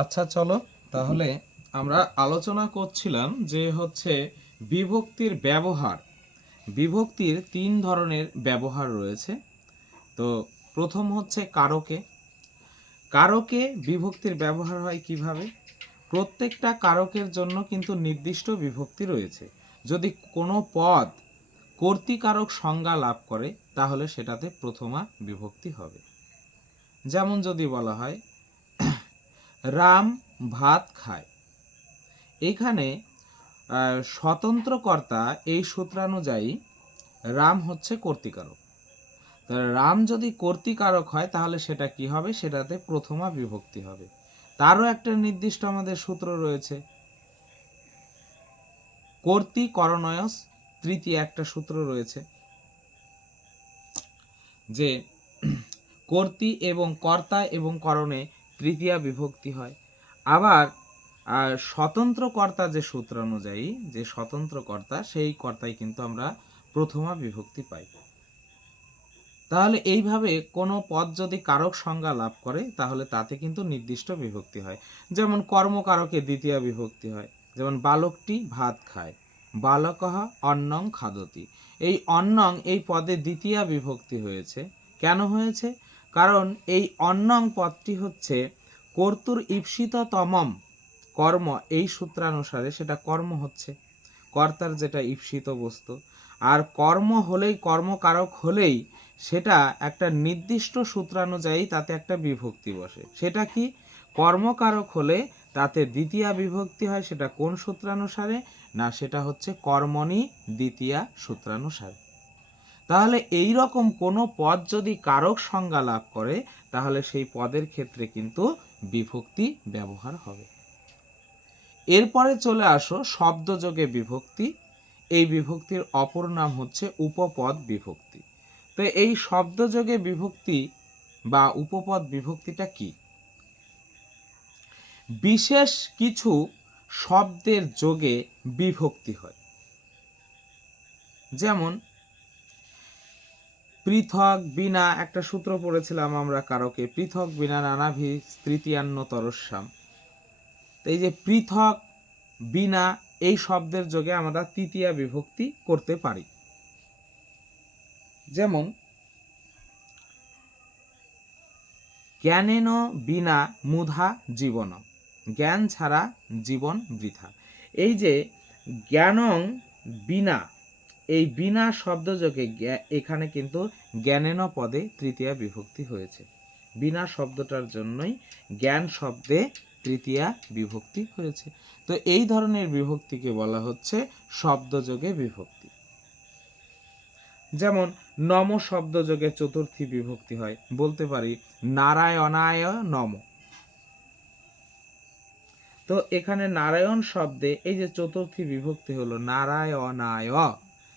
আচ্ছা, চলো তাহলে আমরা আলোচনা করছিলাম যে বিভক্তির ব্যবহার। বিভক্তির তিন ধরনের ব্যবহার রয়েছে। তো প্রথম হচ্ছে কারকে। কারকে বিভক্তির ব্যবহার হয় কিভাবে? প্রত্যেকটা কারকের জন্য কিন্তু নির্দিষ্ট বিভক্তি রয়েছে। যদি কোনো পদ কর্তৃকারক সংজ্ঞা লাভ করে তাহলে সেটাতে প্রথমা বিভক্তি হবে। যেমন যদি বলা হয় রাম ভাত খায়, এখানে স্বতন্ত্র কর্তা এই সূত্রানুযায়ী রাম হচ্ছে কর্তৃকারক। তাহলে রাম যদি কর্তৃকারক হয় তাহলে সেটা কি হবে? সেটাতে প্রথমা বিভক্তি হবে। তারও একটা নির্দিষ্ট আমাদের সূত্র রয়েছে, কর্তৃকরণয়স তৃতীয় একটা সূত্র রয়েছে, যে কর্তৃ এবং কর্তা এবং করণে তৃতীয়া বিভক্তি হয়। আবার স্বতন্ত্র কর্তা যে সূত্র অনুযায়ী, যে স্বতন্ত্র কর্তা, সেই কর্তায় কিন্তু আমরা প্রথমা বিভক্তি পাই। তাহলে এইভাবে কোনো পদ যদি কারক সংজ্ঞা লাভ করে তাহলে তাতে কিন্তু নির্দিষ্ট বিভক্তি হয়। যেমন কর্মকারকে দ্বিতীয় বিভক্তি হয়, যেমন বালকটি ভাত খায়, বালকঃ অন্নং খাদতি। এই অন্নং এই পদে দ্বিতীয় বিভক্তি হয়েছে। কেন হয়েছে? কারণ এই অন্নং পদটি হচ্ছে কর্তুর ঈপ্সিততমম কর্ম, এই সূত্রানুসারে সেটা কর্ম হচ্ছে কর্তার যেটা ঈপ্সিত বস্তু। আর কর্ম হলেই, কর্মকারক হলেই সেটা একটা নির্দিষ্ট সূত্রানুযায়ী তাতে একটা বিভক্তি বসে। সেটা কি? কর্মকারক হলে তাতে দ্বিতীয়া বিভক্তি হয়। সেটা কোন সূত্রানুসারে? না, সেটা হচ্ছে কর্মণি দ্বিতীয়া সূত্রানুসারে। তাহলে এই রকম কোনো পদ যদি কারক সংজ্ঞা লাভ করে তাহলে সেই পদের ক্ষেত্রে কিন্তু বিভক্তি ব্যবহার হবে। এরপরে চলে আসো শব্দযোগে বিভক্তি। এই বিভক্তির অপর নাম হচ্ছে উপপদ বিভক্তি। তো এই শব্দযোগে বিভক্তি বা উপপদ বিভক্তিটা কি? বিশেষ কিছু শব্দের যোগে বিভক্তি হয়। যেমন পৃথক বিনা, একটা সূত্র পড়েছিলাম আমরা কারকে, পৃথক বিনা নানাভি তৃতীয়ান্ন তরস্যাম। তো এই যে পৃথক বিনা এই শব্দের যোগে আমরা তৃতীয়া বিভক্তি করতে পারি। যেমন জ্ঞানেন বিনা মুধা জীবন, জ্ঞান ছাড়া জীবন বৃথা। এই যে জ্ঞানং বিনা, এই বিনা শব্দযোগে এখানে কিন্তু জ্ঞানেন পদে তৃতীয়া বিভক্তি হয়েছে। বিনা শব্দটার জন্যই জ্ঞান শব্দে তৃতীয়া বিভক্তি হয়েছে। তো এই ধরনের বিভক্তিকে বলা হচ্ছে শব্দযোগে বিভক্তি। যেমন নম শব্দযোগে চতুর্থী বিভক্তি হয়, বলতে পারি নারায়ণায় নম। তো এখানে নারায়ণ শব্দে এই যে চতুর্থী বিভক্তি হলো নারায়ণায়,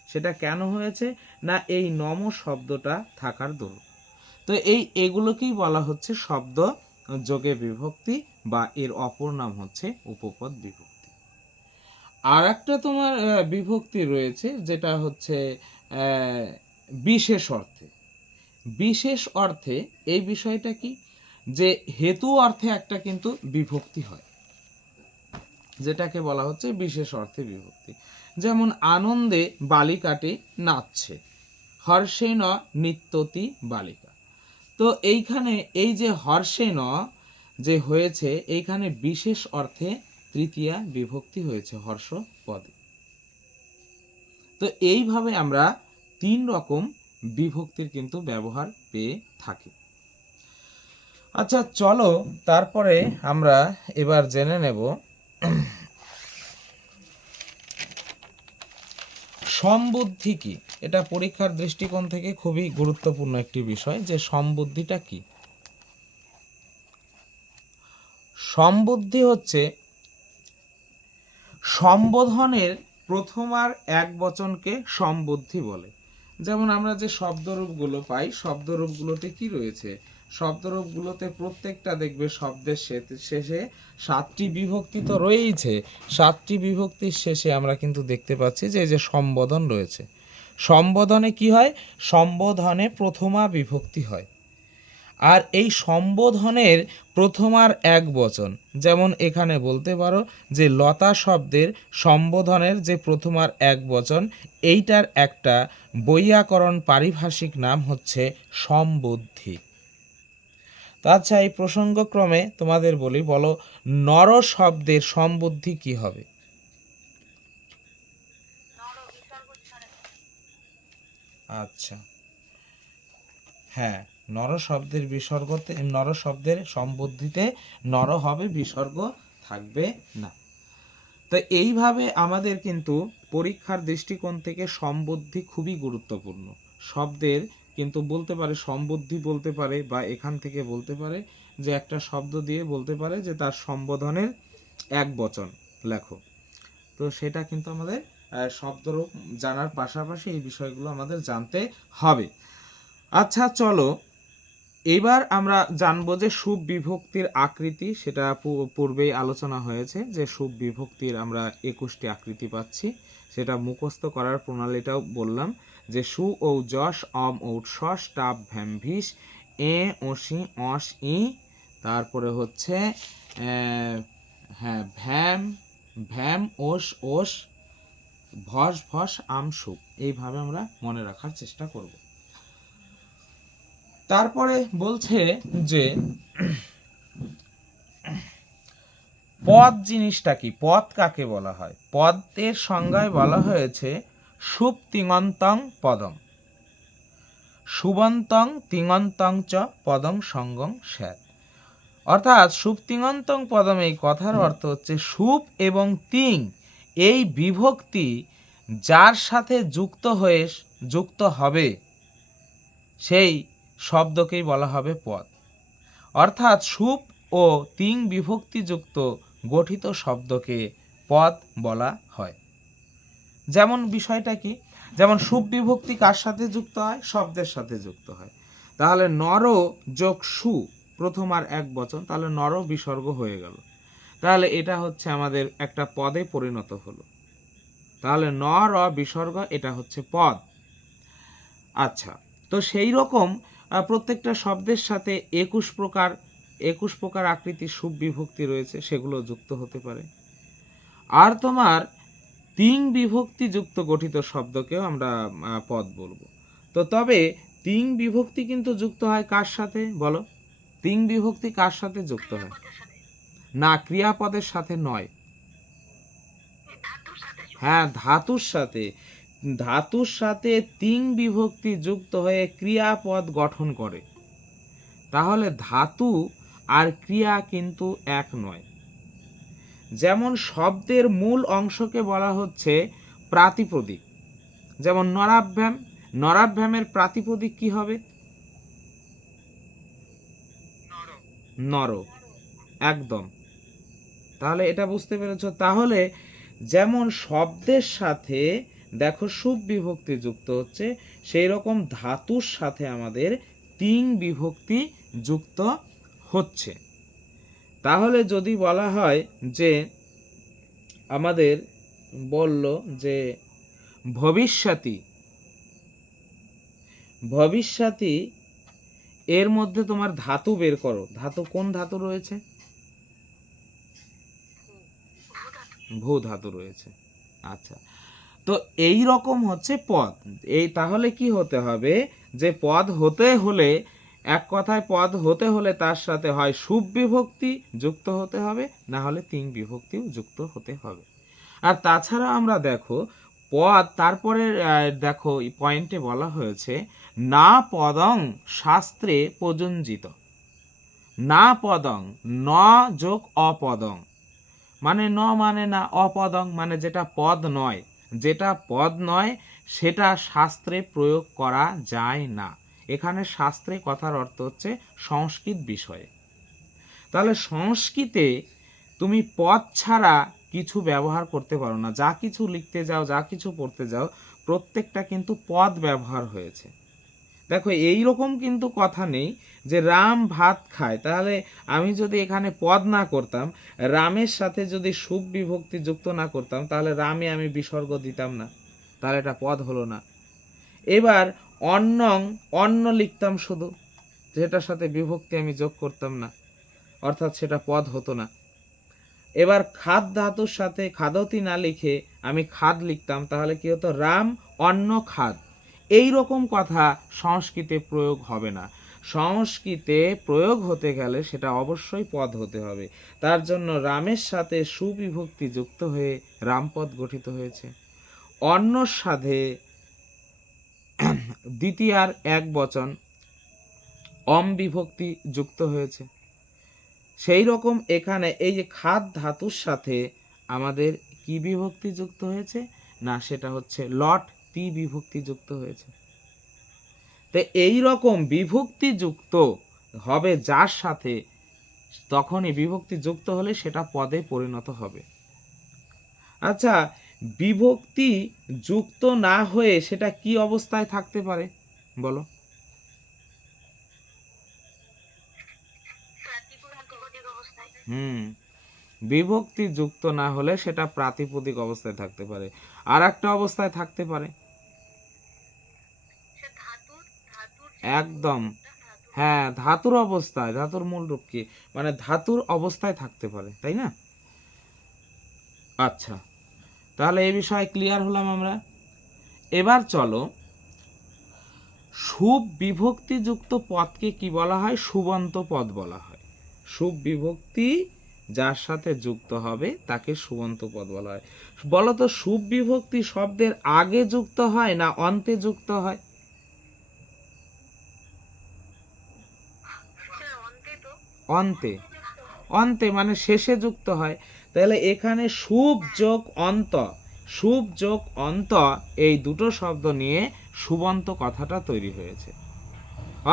সেটা কেন হয়েছে? না, এই নম শব্দটা থাকার দরুন। তো এগুলোকেই বলা হচ্ছে শব্দ যোগে বিভক্তি, বা এর অপর নাম হচ্ছে উপপদ বিভক্তি। আর একটা তোমার বিভক্তি রয়েছে যেটা হচ্ছে বিশেষ অর্থে। বিশেষ অর্থে এই বিষয়টা কি, যে হেতু অর্থে একটা কিন্তু বিভক্তি হয়, যেটাকে বলা হচ্ছে বিশেষ অর্থে বিভক্তি। যেমন আনন্দে বালিকাটি নাচছে, হর্ষেণ নৃত্যতি বালিকা। তো এইখানে এই যে হর্ষেণ যে হয়েছে, এইখানে বিশেষ অর্থে তৃতীয়া বিভক্তি হয়েছে হর্ষ পদে। তো এইভাবে আমরা তিন রকম বিভক্তির কিন্তু ব্যবহার পেয়ে থাকি। আচ্ছা, চলো তারপরে আমরা এবার জেনে নেব সম্বুদ্ধি কি। এটা পরীক্ষার দৃষ্টিকোণ থেকে খুবই গুরুত্বপূর্ণ একটি বিষয়, যে সম্বুদ্ধিটা কি। সম্বুদ্ধি হচ্ছে সম্বোধনের প্রথমার এক বচনকে সম্বুদ্ধি বলে। যেমন আমরা যে শব্দরূপগুলো পাই, শব্দরূপগুলোতে কি রয়েছে? শব্দরূপগুলোতে প্রত্যেকটা দেখবে শব্দের শেষে সাতটি বিভক্তি তো রয়েইছে। সাতটি বিভক্তির শেষে আমরা কিন্তু দেখতে পাচ্ছি যে এই যে সম্বোধন রয়েছে। সম্বোধনে কি হয়? সম্বোধনে প্রথমা বিভক্তি হয়। আর এই সম্বোধনের প্রথমার এক বচন, যেমন এখানে বলতে পারো যে লতা শব্দের সম্বোধনের যে প্রথমার এক বচন, এইটার একটা বৈয়াকরণ পারিভাষিক নাম হচ্ছে সম্বুদ্ধি। তো আচ্ছা, এই প্রসঙ্গক্রমে তোমাদের বলি, বলো নর শব্দের সম্বুদ্ধি কি হবে? আচ্ছা, হ্যাঁ, নর শব্দের বিসর্গতে, নর শব্দের সম্বুদ্ধিতে নর হবে, বিসর্গ থাকবে না। তো এইভাবে আমাদের কিন্তু পরীক্ষার দৃষ্টিকোণ থেকে সম্বুদ্ধি খুবই গুরুত্বপূর্ণ। শব্দের কিন্তু বলতে পারে সম্বুদ্ধি, বলতে পারে বা এখান থেকে বলতে পারে যে একটা শব্দ দিয়ে বলতে পারে যে তার সম্বোধনের এক বচন লেখো। তো সেটা কিন্তু আমাদের শব্দরূপ জানার পাশাপাশি এই বিষয়গুলো আমাদের জানতে হবে। আচ্ছা চলো, এবার আমরা জানবো যে সুব বিভক্তির আকৃতি, সেটা পূর্বেই আলোচনা হয়েছে যে সুব বিভক্তির আমরা 21টি আকৃতি পাচ্ছি, সেটা মুখস্থ করার প্রণালীটাও বললাম যে সু ও যশ অম ঔট শস টাপ ভ্যাম ভিস এ ওসি অস ই, তারপরে হচ্ছে হ্যাঁ ভ্যাম ভ্যাম ওস ওস ভস ভস আম সুপ, এইভাবে আমরা মনে রাখার চেষ্টা করব। তারপরে বলছে যে পদ জিনিসটা কি, পদ কাকে বলা হয়? পদের সংজ্ঞায় বলা হয়েছে সুপ তিঙন্তং পদম, সুবন্তং তিঙন্তং চ পদং সঙ্গং স্যাৎ। অর্থাৎ সুপ তিঙন্তং পদম, এই কথার অর্থ হচ্ছে সুপ এবং তিং এই বিভক্তি যার সাথে যুক্ত হবে সেই শব্দকেই বলা হবে পদ। অর্থাৎ সুপ ও তিং বিভক্তিযুক্ত গঠিত শব্দকে পদ বলা হয়। যেমন বিষয়টা কি, যেমন সুপ বিভক্তি কার সাথে যুক্ত হয়? শব্দের সাথে যুক্ত হয়। তাহলে নর যোগ সু, প্রথম আর এক বচন, তাহলে নর বিসর্গ হয়ে গেল, তাহলে এটা হচ্ছে আমাদের একটা পদে পরিণত হলো। তাহলে নর বিসর্গ, এটা হচ্ছে পদ। আচ্ছা, তো সেই রকম প্রত্যেকটা শব্দের সাথে 21 প্রকার আকৃতির সুব বিভক্তি রয়েছে, সেগুলো যুক্ত হতে পারে। আর তোমার তিং বিভক্তি যুক্ত গঠিত শব্দকেও আমরা পদ বলবো। তো তবে তিং বিভক্তি কিন্তু যুক্ত হয় কার সাথে বলো? তিং বিভক্তি কার সাথে যুক্ত হয়? না, ক্রিয়াপদের সাথে নয়। হ্যাঁ, ধাতুর সাথে। ধাতুর সাথে তিং বিভক্তি যুক্ত হয়ে ক্রিয়াপদ গঠন করে। তাহলে ধাতু আর ক্রিয়া কিন্তু এক নয়। যেমন শব্দের মূল অংশকে বলা হচ্ছে প্রাতিপদিক, যেমন নরাভ্যাম, নরাভ্যামের প্রাতিপদিক কি হবে? নর, একদম। তাহলে এটা বুঝতে পেরেছ। তাহলে যেমন শব্দের সাথে দেখো সুব বিভক্তি যুক্ত হচ্ছে, সেই রকম ধাতুর সাথে আমাদের তিং বিভক্তি যুক্ত হচ্ছে। তাহলে যদি বলা হয় যে আমাদের বলল যে ভবিষ্যতি, ভবিষ্যতি এর মধ্যে তোমার ধাতু বের করো, ধাতু কোন ধাতু রয়েছে? ভূ ধাতু রয়েছে। আচ্ছা, তো এই রকম হচ্ছে পদ। এই তাহলে কি হতে হবে যে পদ হতে হলে, এক কথায় পদ হতে হলে তার সাথে হয় সুব বিভক্তি যুক্ত হতে হবে, না হলে তিং বিভক্তিও যুক্ত হতে হবে। আর তাছাড়া আমরা দেখো পদ, তারপরে দেখো এই পয়েন্টে বলা হয়েছে না পদং শাস্ত্রে প্রযোজিত, না পদং, ন যোগ অপদং, মানে ন মানে না, অপদং মানে যেটা পদ নয়, যেটা পদ নয় সেটা শাস্ত্রে প্রয়োগ করা যায় না। এখানে শাস্ত্রে কথার অর্থ হচ্ছে সংস্কৃত বিষয়ে। তাহলে সংস্কৃতে তুমি পদ ছাড়া কিছু ব্যবহার করতে পারো না, যা কিছু লিখতে যাও, যা কিছু পড়তে যাও, প্রত্যেকটা কিন্তু পদ ব্যবহার হয়েছে। দেখো এই রকম কিন্তু কথা নেই যে রাম ভাত খায়, তাহলে আমি যদি এখানে পদ না করতাম, রামের সাথে যদি সুব বিভক্তি যুক্ত না করতাম, তাহলে রামে আমি বিসর্গ দিতাম না, তাহলে এটা পদ হলো না। এবার অন্নং, অন্ন লিখতাম শুধু, যেটার সাথে বিভক্তি আমি যোগ করতাম না, অর্থাৎ সেটা পদ হতো না। এবার খাদ ধাতুর সাথে খাদতি না লিখে আমি খাদ লিখতাম, তাহলে কি হতো? রাম অন্ন খাদ। এই রকম কথা সংস্কৃতে প্রয়োগ হবে না। সংস্কৃতে প্রয়োগ হতে গেলে সেটা অবশ্যই পদ হতে হবে। তার জন্য রামের সাথে সুবিভক্তি যুক্ত হয়ে রামপদ গঠিত হয়েছে। অন্নর সাথে দ্বিতীয়ার এক বচন অম বিভক্তি যুক্ত হয়েছে। সেই রকম এখানে এই যে খাদ ধাতুর সাথে আমাদের কি বিভক্তি যুক্ত হয়েছে? না, সেটা হচ্ছে লট তি বিভক্তি যুক্ত হয়েছে। তো এই রকম বিভক্তি যুক্ত হবে যার সাথে, তখনই বিভক্তি যুক্ত হলে সেটা পদে পরিণত হবে। আচ্ছা, বিভক্তি যুক্ত না হয়ে সেটা কি অবস্থায় থাকতে পারে বলো? বিভক্তি যুক্ত না হলে সেটা প্রাতিপদিক অবস্থায় থাকতে পারে। আর একটা অবস্থায় থাকতে পারে, একদম, হ্যাঁ, ধাতুর অবস্থায়। ধাতুর মূল রূপ কি? মানে ধাতুর অবস্থায় থাকতে পারে, তাই না? আচ্ছা, তাহলে এই বিষয়ে ক্লিয়ার হলাম আমরা। এবার চলো, শুভ বিভক্তিযুক্ত পদকে কি বলা হয়? সুবন্ত পদ বলা হয়। শুভ বিভক্তি যার সাথে যুক্ত হবে তাকে সুবন্ত পদ বলা হয়। বলতো, শুভ বিভক্তি শব্দের আগে যুক্ত হয় না অন্তে যুক্ত হয়? অন্তে। অন্তে মানে শেষে যুক্ত হয়। তাহলে এখানে শুভ যোগ অন্ত, শুভ যোগ অন্ত এই দুটো শব্দ নিয়ে সুবন্ত কথাটা তৈরি হয়েছে।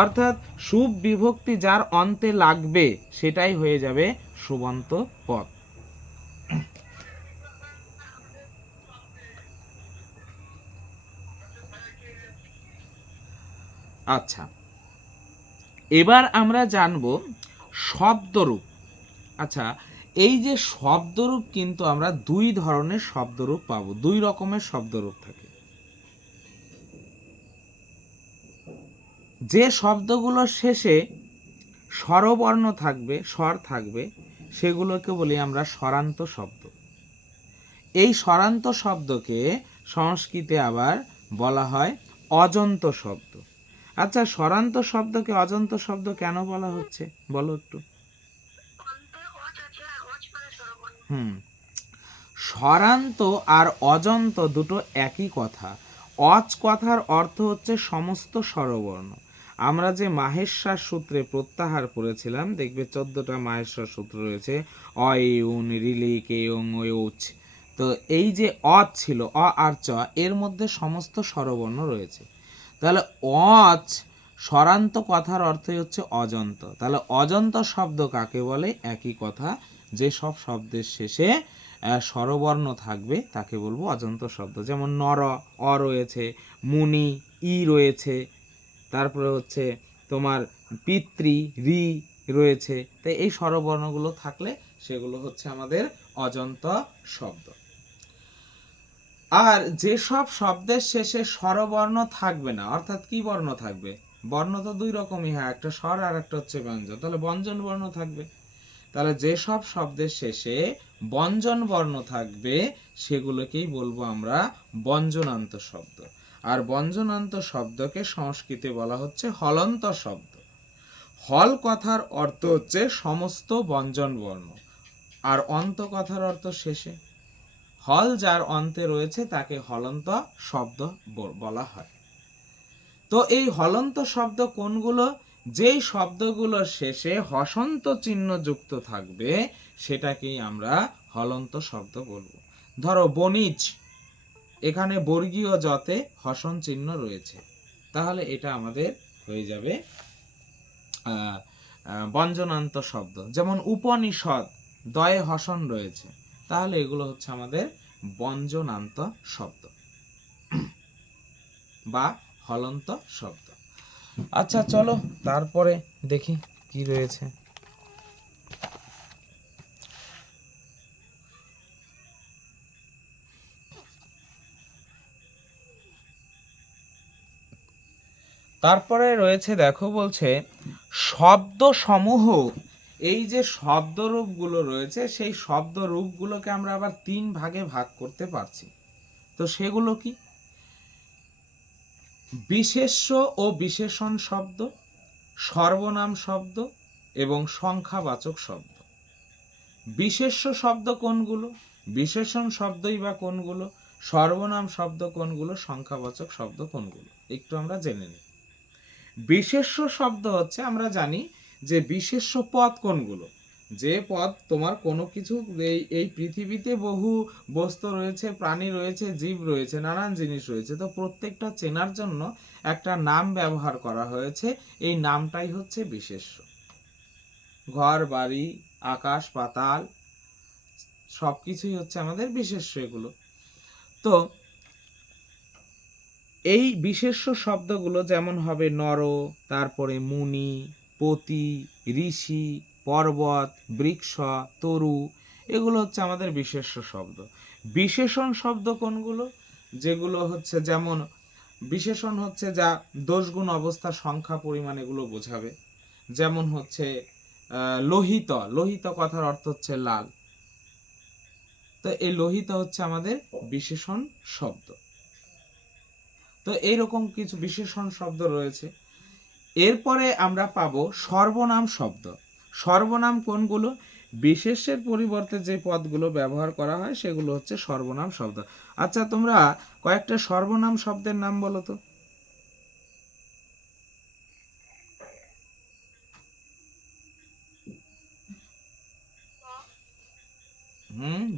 অর্থাৎ শুভ বিভক্তি যার অন্তে লাগবে সেটাই হয়ে যাবে সুবন্ত পদ। আচ্ছা, এবার আমরা জানব শব্দরূপ। আচ্ছা, এই যে শব্দরূপ, কিন্তু আমরা দুই ধরনের শব্দরূপ পাবো, দুই রকমের শব্দরূপ থাকে। যে শব্দগুলোর শেষে স্বরবর্ণ থাকবে, স্বর থাকবে, সেগুলোকে বলি আমরা স্বরান্ত শব্দ। এই স্বরান্ত শব্দকে সংস্কৃতে আবার বলা হয় অজন্ত শব্দ। আচ্ছা, স্বরান্ত শব্দকে অজন্ত শব্দ কেন বলা হচ্ছে বলো একটু? স্বরান্ত আর অজন্ত দুটো একই কথা। অজ কথার অর্থ হচ্ছে সমস্ত স্বরবর্ণ। আমরা যে মাহেশ্বর সূত্রে প্রত্যাহার করেছিলাম, দেখবে 14টা মাহেশ্বর সূত্র রয়েছে, অ উন রিলি কে ওচ। তো এই যে অজ ছিল, অ আর চ, এর মধ্যে সমস্ত স্বরবর্ণ রয়েছে। তাহলে অজ স্বরান্ত কথার অর্থই হচ্ছে অজন্ত। তাহলে অজন্ত শব্দ কাকে বলে? একই কথা, যে সব শব্দের শেষে স্বরবর্ণ থাকবে তাকে বলবো অজন্ত শব্দ। যেমন নর, অ রয়েছে, মুনি, ই রয়েছে, তারপরে হচ্ছে তোমার পিতৃ, রি রয়েছে। তাই এই স্বরবর্ণগুলো থাকলে সেগুলো হচ্ছে আমাদের অজন্ত শব্দ। আর যেসব শব্দের শেষে স্বরবর্ণ থাকবে না, অর্থাৎ কি বর্ণ থাকবে? বর্ণ তো দুই রকমই হয়, একটা স্বর আর একটা হচ্ছে ব্যঞ্জন। তাহলে ব্যঞ্জন বর্ণ থাকবে। তাহলে যেসব শব্দের শেষে ব্যঞ্জন বর্ণ থাকবে সেগুলোকেই বলবো আমরা ব্যঞ্জনান্ত শব্দ। আর ব্যঞ্জনান্ত শব্দকে সংস্কৃতে বলা হচ্ছে হলন্ত শব্দ। হল কথার অর্থ হচ্ছে সমস্ত ব্যঞ্জন বর্ণ, আর অন্ত কথার অর্থ শেষে। হল যার অন্তে রয়েছে তাকে হলন্ত শব্দ বলা হয়। তো এই হলন্ত শব্দ কোনগুলো? যেই শব্দগুলোর শেষে হসন্ত চিহ্ন যুক্ত থাকবে সেটাকেই আমরা হলন্ত শব্দ বলবো। ধরো বণিজ, এখানে বর্গীয় জতে হসন চিহ্ন রয়েছে, তাহলে এটা আমাদের হয়ে যাবে ব্যঞ্জনান্ত শব্দ। যেমন উপনিষদ, দয়ে হসন রয়েছে, তাহলে এগুলো হচ্ছে আমাদের ব্যঞ্জনান্ত শব্দ বা হলন্ত শব্দ। আচ্ছা, চলো তারপরে দেখি কি রয়েছে। তারপরে রয়েছে, দেখো, বলছে শব্দ সমূহ, এই যে শব্দ রূপগুলো রয়েছে সেই শব্দ রূপগুলোকে আমরা আবার 3 ভাগে ভাগ করতে পারছি। তো সেগুলো কি? বিশেষ্য ও বিশেষণ শব্দ, সর্বনাম শব্দ এবং সংখ্যাবাচক শব্দ। বিশেষ্য শব্দ কোনগুলো, বিশেষণ শব্দই বা কোনগুলো, সর্বনাম শব্দ কোনগুলো, সংখ্যাবাচক শব্দ কোনগুলো, একটু আমরা জেনে নিই। বিশেষ্য শব্দ হচ্ছে, আমরা জানি যে বিশেষ্য পদ কোনগুলো, যে পদ তোমার কোনো কিছু, এই পৃথিবীতে বহু বস্তু রয়েছে, প্রাণী রয়েছে, জীব রয়েছে, নানান জিনিস রয়েছে, তো প্রত্যেকটা চেনার জন্য একটা নাম ব্যবহার করা হয়েছে, এই নামটাই হচ্ছে বিশেষ্য। ঘর বাড়ি আকাশ পাতাল সবকিছুই হচ্ছে আমাদের বিশেষ্য এগুলো। তো এই বিশেষ্য শব্দগুলো যেমন হবে নর, তারপরে মুনি, পতি, ঋষি, পর্বত, বৃক্ষ, তরু, এগুলো হচ্ছে আমাদের বিশেষ্য শব্দ। বিশেষণ শব্দ কোনগুলো, যেগুলো হচ্ছে যেমন বিশেষণ হচ্ছে যা দোষগুণ অবস্থা সংখ্যা পরিমাণ এগুলো বোঝাবে। যেমন হচ্ছে লোহিত, লোহিত কথার অর্থ হচ্ছে লাল, তো এই লোহিত হচ্ছে আমাদের বিশেষণ শব্দ। তো এইরকম কিছু বিশেষণ শব্দ রয়েছে। এরপরে আমরা পাবো সর্বনাম শব্দ। সর্বনাম কোনগুলো, বিশেষের পরিবর্তে যে পদগুলো ব্যবহার করা হয় সেগুলো হচ্ছে সর্বনাম শব্দ। আচ্ছা, তোমরা কয়েকটা সর্বনাম শব্দের নাম বলো তো।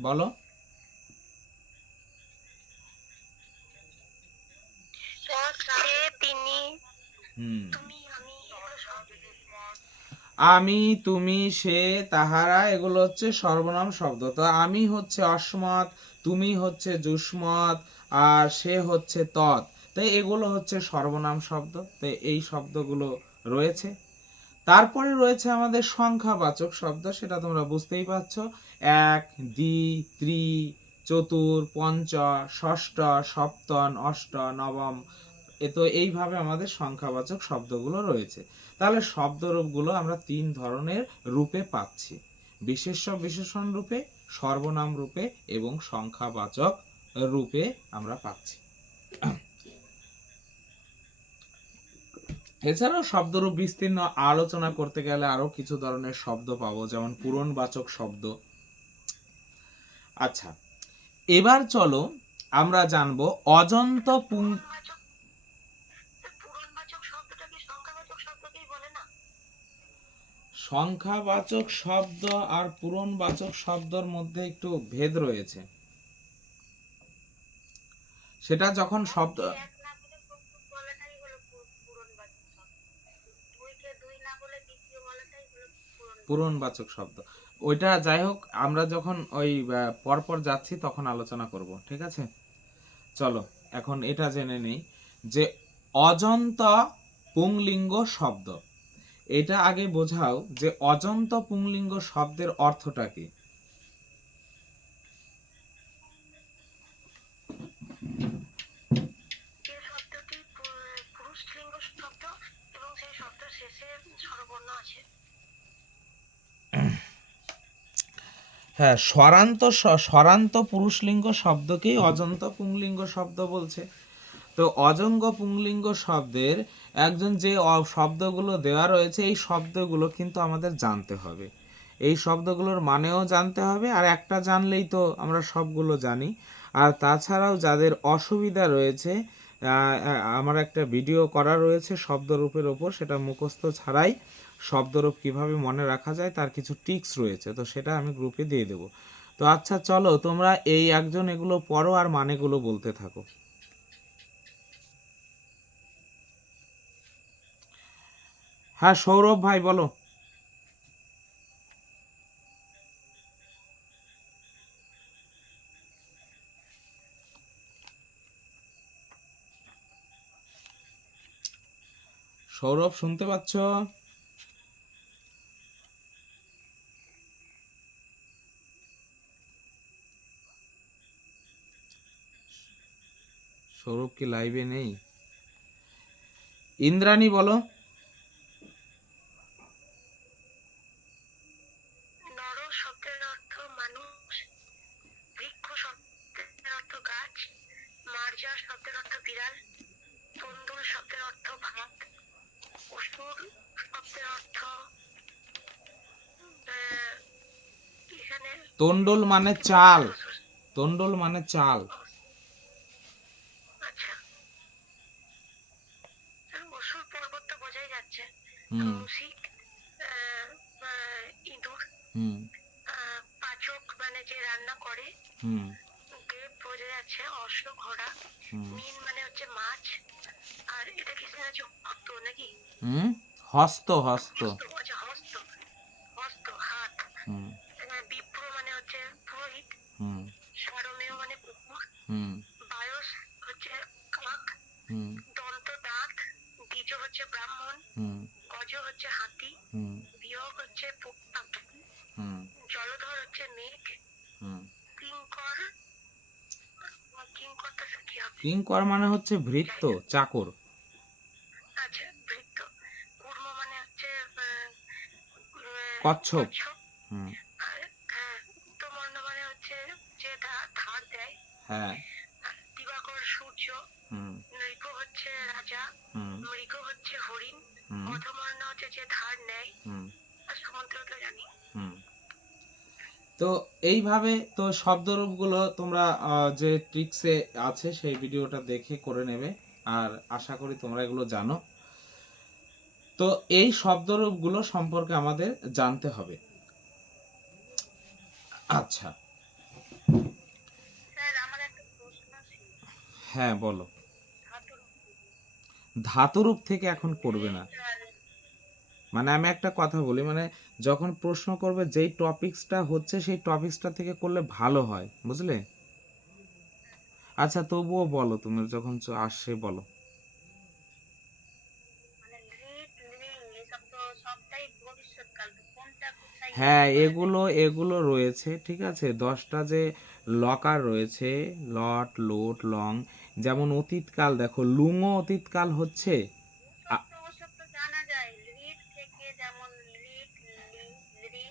বলো। আমি, তুমি, সে, তাহারা, এগুলো হচ্ছে সর্বনাম শব্দ। তো আমি হচ্ছে অস্মৎ, তুমি হচ্ছে যুষ্মৎ, আর সে হচ্ছে তৎ, তাই এগুলো হচ্ছে সর্বনাম শব্দ। তাই এই শব্দগুলো রয়েছে। তারপরে রয়েছে আমাদের সংখ্যাবাচক শব্দ, সেটা তোমরা বুঝতেই পারছো। এক, দ্বি, ত্রি, চতুর, পঞ্চ, ষষ্ঠ, সপ্তম, অষ্ট, নবম, তো এইভাবে আমাদের সংখ্যাবাচক শব্দগুলো রয়েছে। তাহলে শব্দরূপগুলো আমরা 3 ধরনের রূপে পাচ্ছি: বিশেষ্য বিশেষণ রূপে, সর্বনাম রূপে এবং সংখ্যাবাচক রূপে আমরা পাচ্ছি। এছাড়াও শব্দরূপ বিস্তীর্ণ আলোচনা করতে গেলে আরো কিছু ধরনের শব্দ পাবো, যেমন পূরণবাচক শব্দ। আচ্ছা, এবার চলো আমরা জানবো অজন্ত সংখ্যাবাচক শব্দ আর পূরণবাচক শব্দের মধ্যে একটু ভেদ রয়েছে। সেটা যখন শব্দ পূরণবাচক শব্দ, ওইটা যাই হোক, আমরা যখন ওই পরপর যাচ্ছি তখন আলোচনা করব, ঠিক আছে? চলো এখন এটা জেনে নেই যে অজন্ত পুংলিঙ্গ শব্দ, এটা আগে বোঝাও যে অজন্ত পুংলিঙ্গ শব্দের অর্থটা কি। হ্যাঁ, স্বরান্ত পুরুষলিঙ্গ শব্দকেই অজন্ত পুংলিঙ্গ শব্দ বলছে। তো অজঙ্গ পুংলিঙ্গ শব্দের একজন যে শব্দগুলো দেওয়া রয়েছে, এই শব্দগুলো কিন্তু আমাদের জানতে হবে, এই শব্দগুলোর মানেও জানতে হবে, আর একটা জানলেই তো আমরা সবগুলো জানি। আর তাছাড়াও যাদের অসুবিধা রয়েছে, আমার একটা ভিডিও করা রয়েছে শব্দরূপের ওপর, সেটা মুখস্থ ছাড়াই শব্দরূপ কিভাবে মনে রাখা যায় তার কিছু টিপস রয়েছে, তো সেটা আমি গ্রুপে দিয়ে দেবো। তো আচ্ছা চলো তোমরা এই একজন এগুলো পড়ো আর মানেগুলো বলতে থাকো। হ্যাঁ সৌরভ ভাই বলো। সৌরভ শুনতে পাচ্ছ? সৌরভ কি লাইভে নেই? ইন্দ্রাণী বলো। অর্থ মানুষ, বৃক্ষ শব্দের অর্থ গাছ, মার্জা শব্দের অর্থ বিড়াল, তন্দুল শব্দের অর্থ ভাত, অসুর শব্দের অর্থ এখানে তন্ডুল মানে চাল, তন্ডুল মানে চাল। আচ্ছা, অসুর পর্বত তো বোঝাই যাচ্ছে। হুম মুশিক, ইঁদুর, হুম পাচক মানে যে রান্না করে, হুম দেব বোঝা যাচ্ছে, অশ্ব ঘোড়া, মিন মানে হচ্ছে মাছ, আর এটা কি হচ্ছে হস্ত নাকি? হুম হস্ত, হস্ত। আচ্ছা, হস্ত, হস্ত হাত। বিপ্র মানে হচ্ছে পুরোহিত, সারমেয় মানে কুকুর, বায়স হচ্ছে কাক, দন্ত দাঁত, দ্বিজ হচ্ছে ব্রাহ্মণ, গজ হচ্ছে হাতি, বিয়োগ হচ্ছে পাখি, জলধর হচ্ছে মেঘ, কিঙ্কর, কিঙ্করটা কি হবে? কিঙ্কর মানে হচ্ছে ভৃত্য, চাকর। আচ্ছা, ভৃত্য। কুর্ম মানে হচ্ছে কচ্ছপ। আর উত্তমর্ণ মানে হচ্ছে যে ধার দেয়। হ্যাঁ। দিবাকর সূর্য, নৃপ হচ্ছে রাজা, মৃগ হচ্ছে হরিণ, অধমর্ণ হচ্ছে যে ধার নেয়, আর সমুদ্র তো জানি। তো এইভাবে তো শব্দরূপগুলো তোমরা যে ট্রিক্সে আছে সেই ভিডিওটা দেখে করে নেবে, আর আশা করি তোমরা এগুলো জানো। তো এই শব্দরূপগুলো সম্পর্কে আমাদের জানতে হবে। আচ্ছা, স্যার আমার একটা প্রশ্ন ছিল। হ্যাঁ বলো। ধাতুরূপ থেকে এখন করবে না, মানে আমি একটা কথা বলি, মানে যখন প্রশ্ন করবে যেই টপিকসটা হচ্ছে সেই টপিকসটা থেকে করলে ভালো হয়, বুঝলে? আচ্ছা তবুও বলো, তুমি যখন আসছে বলো। হ্যাঁ, এগুলো এগুলো রয়েছে, ঠিক আছে। 10টা যে লকার রয়েছে, লট, লোট, লং, যেমন অতীতকাল দেখো, লুঙো অতীতকাল হচ্ছে। জানা যায় লিড থেকে, যেমন লিড, লিং,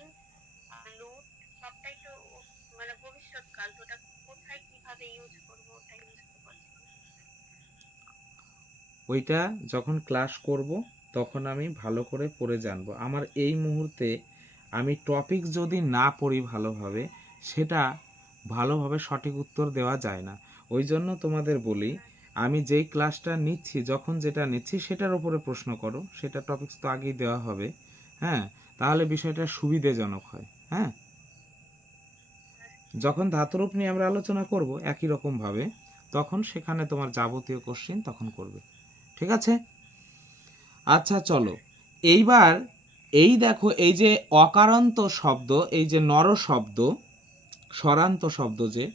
লুট সবটাই তো মানে ভবিষ্যৎকাল। তো ওটা কোথায় কিভাবে ইউজ করব ওটাই বুঝতে পারছি। ওইটা যখন ক্লাস করব তখন আমি ভালো করে পড়ে জানবো। আমার এই মুহূর্তে আমি টপিক যদি না পড়ি ভালোভাবে, সেটা ভালোভাবে সঠিক উত্তর দেওয়া যায় না। ওই জন্য তোমাদের বলি, আমি যেই ক্লাসটা নিচ্ছি, যখন যেটা নিচ্ছি সেটার উপরে প্রশ্ন করো, সেটা টপিকস তো আগেই দেওয়া হবে। হ্যাঁ, তাহলে বিষয়টা সুবিধাজনক হয়। হ্যাঁ, যখন ধাতুরূপ নিয়ে আমরা আলোচনা করব একই রকমভাবে, তখন সেখানে তোমার যাবতীয় কোশ্চেন তখন করবে, ঠিক আছে? আচ্ছা চলো, এইবার এই দেখো, এই যে অকারান্ত শব্দ, এই যে নর শব্দ, স্বরান্ত শব্দ, যে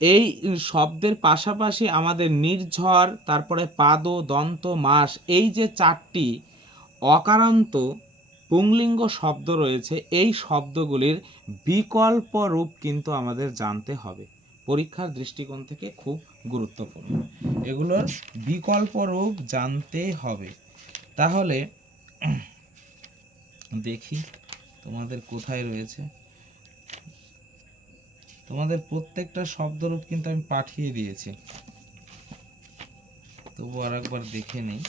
এই শব্দের পাশাপাশি আমাদের নির্ঝর, তারপরে পাদ, দন্ত, মাস, এই যে 4টি অকারান্ত পুংলিঙ্গ শব্দ রয়েছে, এই শব্দগুলির বিকল্প রূপ কিন্তু আমাদের জানতে হবে। পরীক্ষার দৃষ্টিকোণ থেকে খুব গুরুত্বপূর্ণ, এগুলোর বিকল্প রূপ জানতে হবে। তাহলে দেখি তোমাদের কোথায় রয়েছে। তোমাদের প্রত্যেকটা শব্দরূপ কিন্তু আমি পাঠিয়ে দিয়েছি, তবু আর একবার দেখে নেই।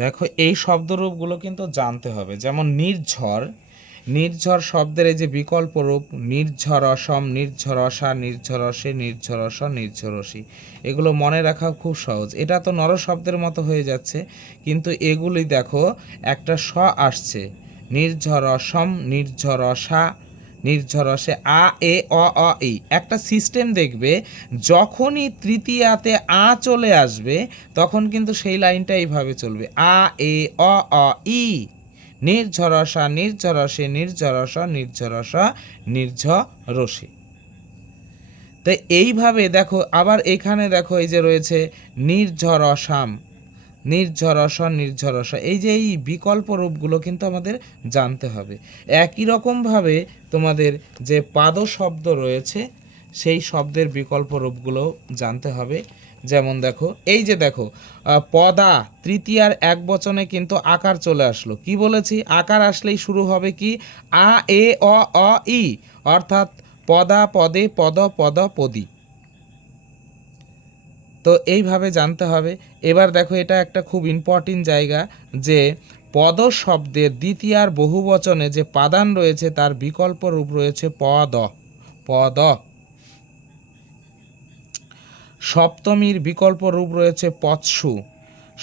দেখো, এই শব্দরূপগুলো কিন্তু জানতে হবে। যেমন নির্ঝর, নির্ঝর শব্দের এই যে বিকল্প রূপ, নির্ঝরসম, নির্ঝরসা, নির্ঝরসে, নির্ঝরস, নির্ঝরসী, এগুলো মনে রাখা খুব সহজ। এটা তো নর শব্দের মতো হয়ে যাচ্ছে, কিন্তু এগুলি দেখো একটা স আসছে, নির্ঝরসম, নির্ঝরসা, নির্ঝরসে, আ এ অ ই। একটা সিস্টেম দেখবে, যখনই তৃতীয়াতে আ চলে আসবে তখন কিন্তু সেই লাইনটা এইভাবে চলবে, আ এ অ ই, নির্ঝরসা, নির্ঝরসে, নির্ঝরস, নির্ঝরস, নির্ঝরসে। তো এইভাবে দেখো, আবার এখানে দেখো এই যে রয়েছে নির্ঝরসাম, নির্ঝরস, নির্ঝরস, এই যে এই বিকল্প রূপগুলো কিন্তু আমাদের জানতে হবে। একই রকমভাবে তোমাদের যে পাদ শব্দ রয়েছে সেই শব্দের বিকল্প রূপগুলো জানতে হবে। যেমন দেখো, এই যে দেখো, পদা তৃতীয়ার এক বচনে কিন্তু আকার চলে আসলো। কি বলেছি? আকার আসলেই শুরু হবে কি? আ, এ, অ, ই, অর্থাৎ পদা, পদে, পদ, পদ, পদি। তো এইভাবে জানতে হবে। এবার দেখো, এটা একটা খুব ইম্পর্টেন্ট জায়গা, যে পদ শব্দের দ্বিতীয়ার বহুবচনে যে পাদান রয়েছে তার বিকল্প রূপ রয়েছে পদ। পদ। সপ্তমীর বিকল্প রূপ রয়েছে পৎসু।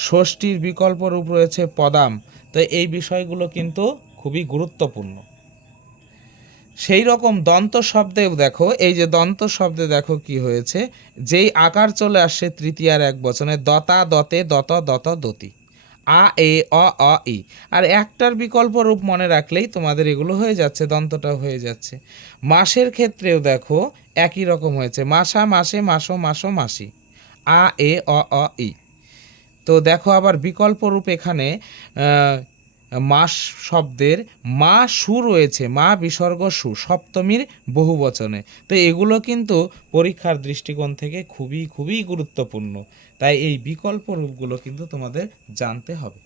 ষষ্ঠীর বিকল্প রূপ রয়েছে পদাম। তো এই বিষয়গুলো কিন্তু খুবই গুরুত্বপূর্ণ। সেই রকম দন্ত শব্দেও দেখো, এই যে দন্ত শব্দে দেখো কি হয়েছে, যেই আকার চলে আসছে তৃতীয়ার এক বচনে, দতা, দতে, দত, দত, দতি, আ, এ, অ, ই। আর একটার বিকল্প রূপ মনে রাখলেই তোমাদের এগুলো হয়ে যাচ্ছে, দন্তটাও হয়ে যাচ্ছে। মাসের ক্ষেত্রেও দেখো একই রকম হয়েছে, মাসা, মাসে, মাসো, মাসো, মাসি, আ, এ, অ, ই। তো দেখো আবার বিকল্প রূপ এখানে মাস শব্দের মা সু রয়েছে, মা বিসর্গ সু, সপ্তমীর বহুবচনে। তো এগুলো কিন্তু পরীক্ষার দৃষ্টিকোণ থেকে খুবই খুবই গুরুত্বপূর্ণ। তাই এই বিকল্প রূপগুলো কিন্তু তোমাদের জানতে হবে।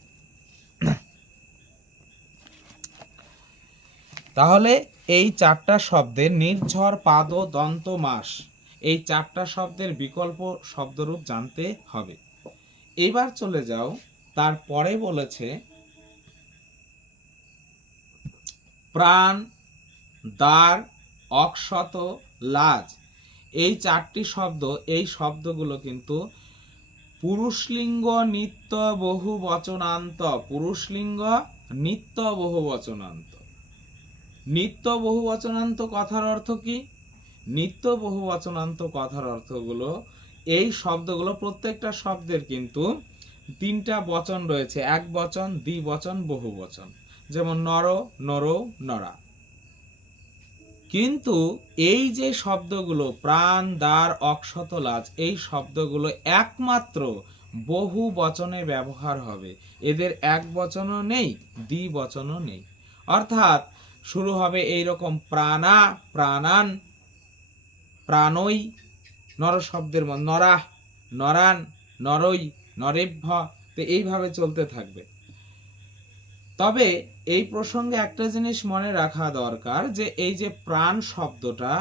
তাহলে এই চারটা শব্দের নির্ঝর, পাদ, দন্ত, মাস, এই চারটা শব্দের বিকল্প শব্দরূপ জানতে হবে। এবার চলে যাও, তারপরে বলেছে প্রাণ, দ্বার, অক্ষত, লাজ, এই চারটি শব্দ, এই শব্দগুলো কিন্তু পুরুষলিঙ্গ নিত্য বহু বচনান্ত। পুরুষলিঙ্গ নিত্য বহু বচনান্ত। নিত্য বহু বচনান্ত কথার অর্থ কি? নিত্য বহু বচনান্ত কথার অর্থগুলো, এই শব্দগুলো প্রত্যেকটা শব্দের কিন্তু তিনটা বচন রয়েছে, এক বচন, দ্বিবচন, বহু বচন। যেমন নর, নরৌ, নরা। কিন্তু এই যে শব্দগুলো প্রাণ, দ্বার, অক্ষত, লাজ, এই শব্দগুলো একমাত্র বহু বচনে ব্যবহার হবে। এদের এক বচনও নেই, দ্বিবচনও নেই। অর্থাৎ শুরু হবে এইরকম, প্রাণা, প্রাণান, প্রাণই, নর শব্দের নরাহ, নরান, নরই, নরেভ্য। তো এইভাবে চলতে থাকবে। তবে এই প্রসঙ্গে একটা জিনিস মনে রাখা দরকার, যে এই যে প্রাণ শব্দটা,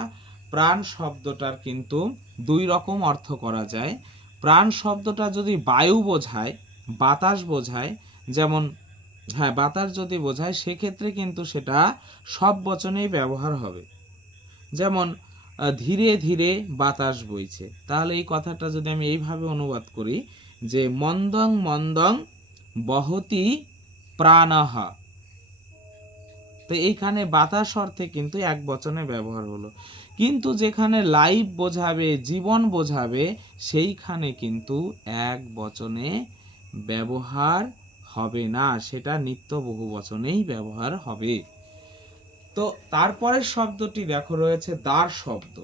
প্রাণ শব্দটার কিন্তু দুই রকম অর্থ করা যায়। প্রাণ শব্দটা যদি বায়ু বোঝায়, বাতাস বোঝায়, যেমন হ্যাঁ বাতাস যদি বোঝায়, সেক্ষেত্রে কিন্তু সেটা সব বচনেই ব্যবহার হবে। যেমন ধীরে ধীরে বাতাস বইছে, তাহলে এই কথাটা যদি আমি এইভাবে অনুবাদ করি, যে মন্দং মন্দং বহতি প্রাণহ। তো এইখানে বাতাস অর্থে কিন্তু এক বচনে ব্যবহার হলো। কিন্তু যেখানে লাইফ বোঝাবে, জীবন বোঝাবে, সেইখানে কিন্তু এক বচনে ব্যবহার হবে না, সেটা নিত্য বহু বচনেই ব্যবহার হবে। তো তারপরের শব্দটি দেখো রয়েছে দ্বার শব্দ।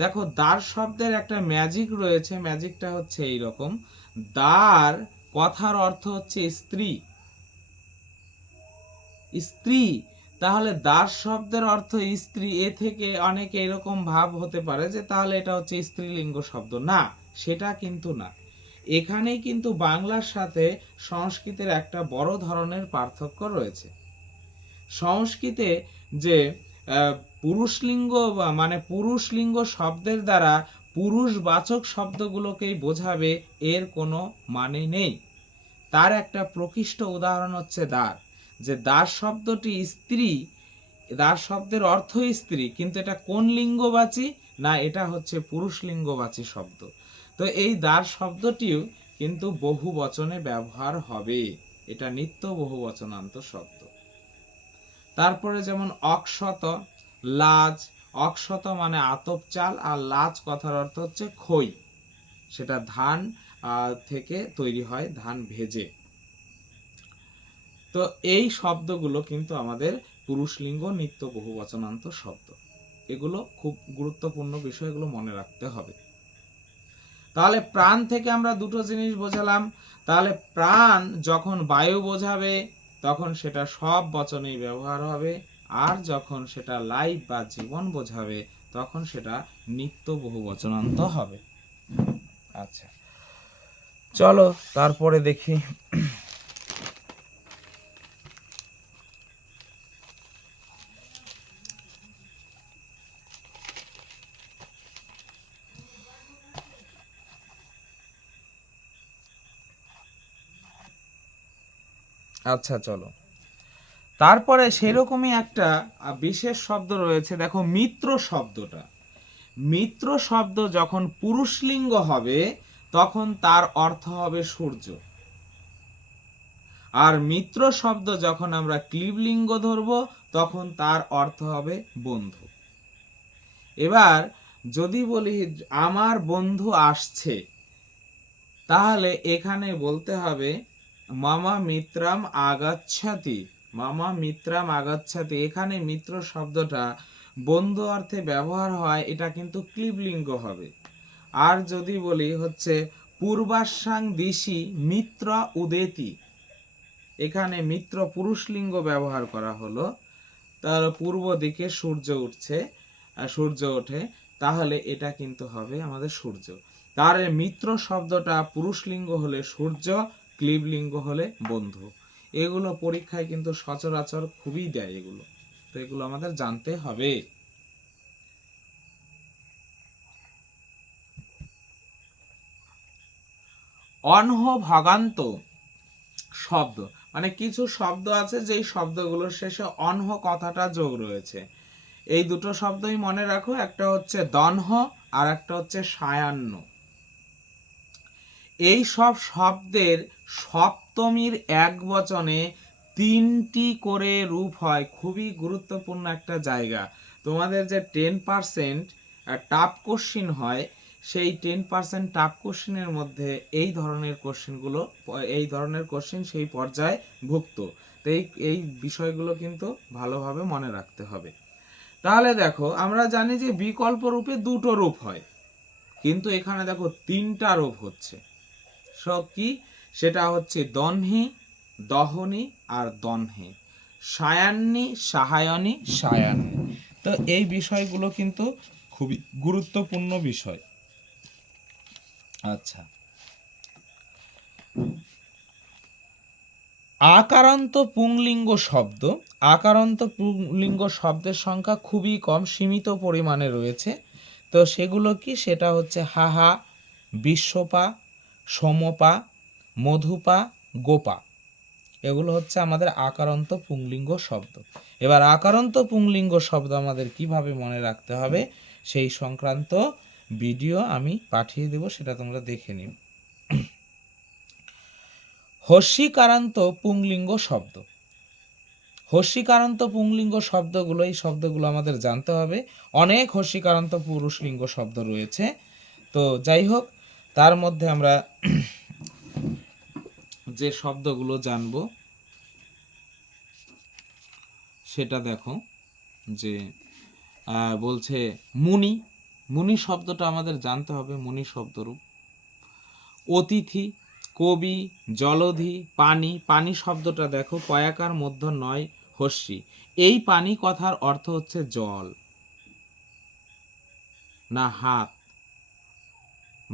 দেখো দ্বার শব্দের একটা ম্যাজিক রয়েছে, ম্যাজিকটা হচ্ছে এইরকম, দ্বার কথার অর্থ হচ্ছে স্ত্রী। স্ত্রী, তাহলে দ্বার শব্দের অর্থ স্ত্রী, এ থেকে অনেকে এরকম ভাব হতে পারে যে তাহলে এটা হচ্ছে স্ত্রীলিঙ্গ শব্দ। না, সেটা কিন্তু না। এখানেই কিন্তু বাংলার সাথে সংস্কৃতের একটা বড় ধরনের পার্থক্য রয়েছে। সংস্কৃতে যে পুরুষলিঙ্গ, মানে পুরুষলিঙ্গ শব্দের দ্বারা পুরুষবাচক শব্দগুলোকেই বোঝাবে, এর কোনো মানে নেই। তার একটা প্রকৃষ্ট উদাহরণ হচ্ছে দ্বার, যে দ্বার শব্দটি স্ত্রী, দ্বার শব্দের অর্থ স্ত্রী, কিন্তু এটা কোন লিঙ্গবাচী? না, এটা হচ্ছে পুরুষ লিঙ্গবাচী শব্দ। তো এই দ্বার শব্দটিও কিন্তু বহু বচনে ব্যবহার হবে, এটা নিত্য বহু বচনান্ত শব্দ। তারপরে যেমন অক্ষত, লাজ, অক্ষত মানে আতপ চাল, আর লাজ কথার অর্থ হচ্ছে খই, সেটা ধান থেকে তৈরি হয়, ধান ভেজে। তো এই শব্দগুলো কিন্তু আমাদের পুরুষলিঙ্গ নিত্য বহুবচনান্ত শব্দ। এগুলো খুব গুরুত্বপূর্ণ বিষয়, এগুলো মনে রাখতে হবে। তাহলে প্রাণ থেকে আমরা দুটো জিনিস বোঝালাম। তাহলে প্রাণ যখন বায়ু বোঝাবে তখন সেটা সব বচনেই ব্যবহার হবে, আর যখন সেটা লাইফ বা জীবন বোঝাবে তখন সেটা নিত্য বহুবচনান্ত হবে। আচ্ছা, চলো তারপরে দেখি। আচ্ছা চলো, তারপরে সেরকমই একটা বিশেষ শব্দ রয়েছে, দেখো মিত্র শব্দটা। মিত্র শব্দ যখন পুরুষলিঙ্গ হবে তখন তার অর্থ হবে সূর্য, আর মিত্র শব্দ যখন আমরা ক্লীবলিঙ্গ ধরব তখন তার অর্থ হবে বন্ধু। এবার যদি বলি আমার বন্ধু আসছে, তাহলে এখানে বলতে হবে মামা মিত্রাম আগাচ্ছাতি। মামা মিত্রাম আগাচ্ছাতি, এখানে মিত্র শব্দটা বন্ধু অর্থে ব্যবহার হয়, এটা কিন্তু ক্লীবলিঙ্গ হবে। আর যদি বলি হচ্ছে পূর্বাশ্বাং দিশি মিত্র উদেতি, এখানে মিত্র পুরুষলিঙ্গ ব্যবহার করা হলো, তার পূর্ব দিকে সূর্য উঠছে, সূর্য ওঠে, তাহলে এটা কিন্তু হবে আমাদের সূর্য। তার মিত্র শব্দটা পুরুষলিঙ্গ হলে সূর্য, ক্লীবলিঙ্গ হলে বন্ধু। এগুলো পরীক্ষায় কিন্তু সচরাচর খুবই দেয় এগুলো, তো এগুলো আমাদের জানতে হবে। অনহ ভাগান্ত শব্দ, মানে কিছু শব্দ আছে যেই শব্দগুলোর শেষে অনহ কথাটা যোগ রয়েছে। এই দুটো শব্দই মনে রাখো, একটা হচ্ছে দনহ আর একটা হচ্ছে সায়ান্ন। এই সব শব্দের সপ্তমীর এক বচনে 3টি করে রূপ হয়। খুবই গুরুত্বপূর্ণ একটা জায়গা। তোমাদের যে 10% টাফ কোশ্চিন হয়, সেই 10% টাফ কোশ্চিনের মধ্যে এই ধরনের কোশ্চিনগুলো, এই ধরনের কোশ্চিন সেই পর্যায়ে ভুক্ত। তো এই বিষয়গুলো কিন্তু ভালোভাবে মনে রাখতে হবে। তাহলে দেখো, আমরা জানি যে বিকল্প রূপে 2টো রূপ হয়, কিন্তু এখানে দেখো 3টা রূপ হচ্ছে। সব কি? সেটা হচ্ছে দহ্নি, দহনি আর দহ্নে, সায়ান্নি, সাহায়নী, সায়ান্নি। তো এই বিষয়গুলো কিন্তু খুবই গুরুত্বপূর্ণ বিষয়। আচ্ছা, আকারান্ত পুংলিঙ্গ শব্দ। আকারান্ত পুংলিঙ্গ শব্দের সংখ্যা খুবই কম, সীমিত পরিমাণে রয়েছে। তো সেগুলো কি? সেটা হচ্ছে হাহা, বিশ্বপা, সমপা, মধুপা, গোপা। এগুলো হচ্ছে আমাদের আকারান্ত পুংলিঙ্গ শব্দ। এবার আকারান্ত পুংলিঙ্গ শব্দ আমাদের কিভাবে মনে রাখতে হবে সেই সংক্রান্ত ভিডিও আমি পাঠিয়ে দেব, সেটা তোমরা দেখে নিও। হস্যিকারান্ত পুংলিঙ্গ শব্দ। হস্যিকারান্ত পুংলিঙ্গ শব্দগুলো, এই শব্দগুলো আমাদের জানতে হবে। অনেক হস্যিকারান্ত পুরুষলিঙ্গ শব্দ রয়েছে। তো যাই হোক, তার মধ্যে আমরা যে শব্দগুলো জানব সেটা দেখো, যে বলছে মুনি। মুনি শব্দটা আমাদের জানতে হবে, মুনি শব্দরূপ। অতিথি, কবি, জলধি, পানি। পানি শব্দটা দেখো পয়াকার মধ্য নয় হস্যি। এই পানি কথার অর্থ হচ্ছে জল না হাত?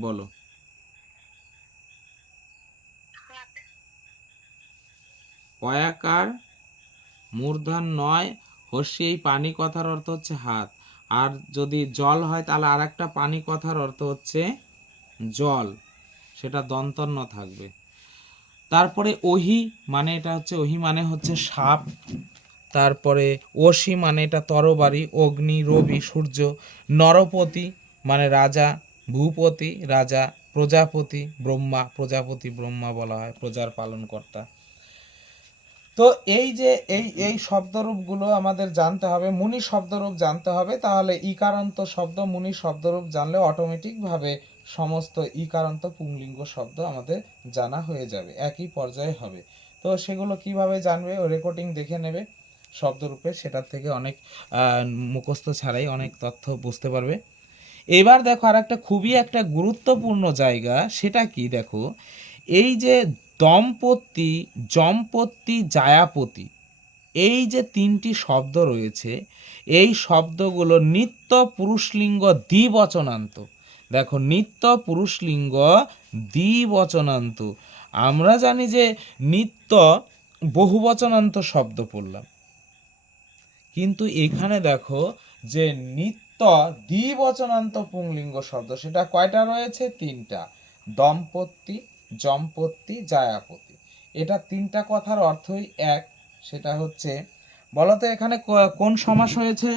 বলো। পয়াকার মূর্ধন নয় হস্যি, এই পানি কথার অর্থ হচ্ছে হাত। আর যদি জল হয় তাহলে আর একটা পানি কথার অর্থ হচ্ছে জল, সেটা দন্তন্য থাকবে। তারপরে ওহি, মানে এটা হচ্ছে, ওহি মানে হচ্ছে সাপ। তারপরে অসি মানে এটা তরবারি, অগ্নি, রবি, সূর্য। নরপতি মানে রাজা, ভূপতি রাজা, প্রজাপতি ব্রহ্মা, প্রজাপতি ব্রহ্মা বলা হয়, প্রজার পালনকর্তা। তো এই যে এই শব্দরূপগুলো আমাদের জানতে হবে, মুনি শব্দরূপ জানতে হবে। তাহলে ইকারান্ত শব্দ, মুনি শব্দরূপ জানলে অটোমেটিকভাবে সমস্ত ইকারান্ত পুংলিঙ্গ শব্দ আমাদের জানা হয়ে যাবে, একই পর্যায়ে হবে। তো সেগুলো কিভাবে জানবে? রেকর্ডিং দেখে নেবে শব্দরূপে, সেটার থেকে অনেক মুখস্থ ছাড়াই অনেক তথ্য বুঝতে পারবে। এবার দেখো আর একটা খুবই একটা গুরুত্বপূর্ণ জায়গা, সেটা কি? দেখো, এই যে দম্পতি, জম্পতি, জায়াপতি, এই যে 3টি শব্দ রয়েছে, এই শব্দগুলো নিত্য পুরুষলিঙ্গ দ্বিবচনান্ত। দেখো নিত্য পুরুষলিঙ্গ দ্বিবচনান্ত। আমরা জানি যে নিত্য বহুবচনান্ত শব্দ পড়লাম, কিন্তু এখানে দেখো যে নিত্য দ্বিবচনান্ত পুংলিঙ্গ শব্দ, সেটা কয়টা রয়েছে? 3টা। দম্পতি, জম্পতি, জায়াপতি। এটা 3টা কথার অর্থই এক। সেটা হচ্ছে, বলতো এখানে কোন সমাস হয়েছে?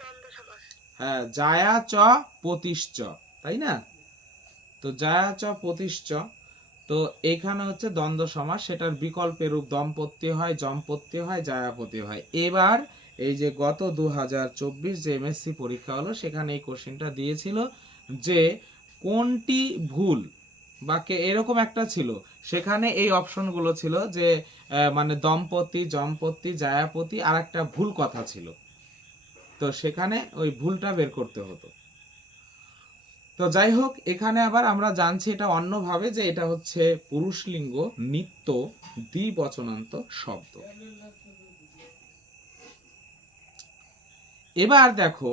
দ্বন্দ্ব সমাস। হ্যাঁ, জায়া চ পতিশ্চ, তাই না? তো জায়া চ পতিশ্চ, তো এখানে হচ্ছে দ্বন্দ্ব সমাস, সেটার বিকল্পের রূপ দম্পতি হয়, জম্পতি হয়, জায়াপতি হয়। এবার এই যে গত 2024 যে এমএসসি পরীক্ষা হলো, সেখানে এই কোশ্চেনটা দিয়েছিল যে কোনটি ভুল বা এরকম একটা ছিল, সেখানে এই অপশনগুলো ছিল যে মানে দম্পতি, জম্পতি, জায়াপতি, আর একটা ভুল কথা ছিল। তো সেখানে ওই ভুলটা বের করতে হতো। তো যাই হোক, এখানে আবার আমরা জানছি এটা অন্যভাবে, যে এটা হচ্ছে পুরুষলিঙ্গ নিত্য দ্বিবচনান্ত শব্দ। এবার দেখো,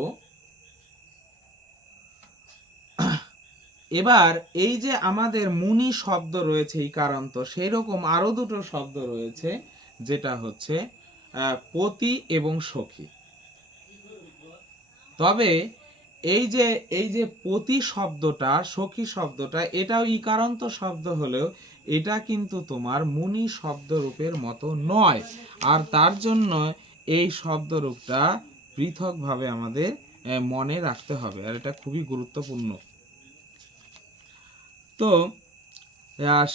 এবার এই যে আমাদের মুনি শব্দ রয়েছে ইকারান্ত, সেই রকম আরো দুটো শব্দ রয়েছে, যেটা হচ্ছে পতি এবং সখী। তবে এই যে পতি শব্দটা, সখী শব্দটা, এটাও ইকারান্ত শব্দ হলেও এটা কিন্তু তোমার মুনি শব্দ রূপের মতো নয়। আর তার জন্য এই শব্দ রূপটা পৃথকভাবে আমাদের মনে রাখতে হবে, আর এটা খুবই গুরুত্বপূর্ণ। তো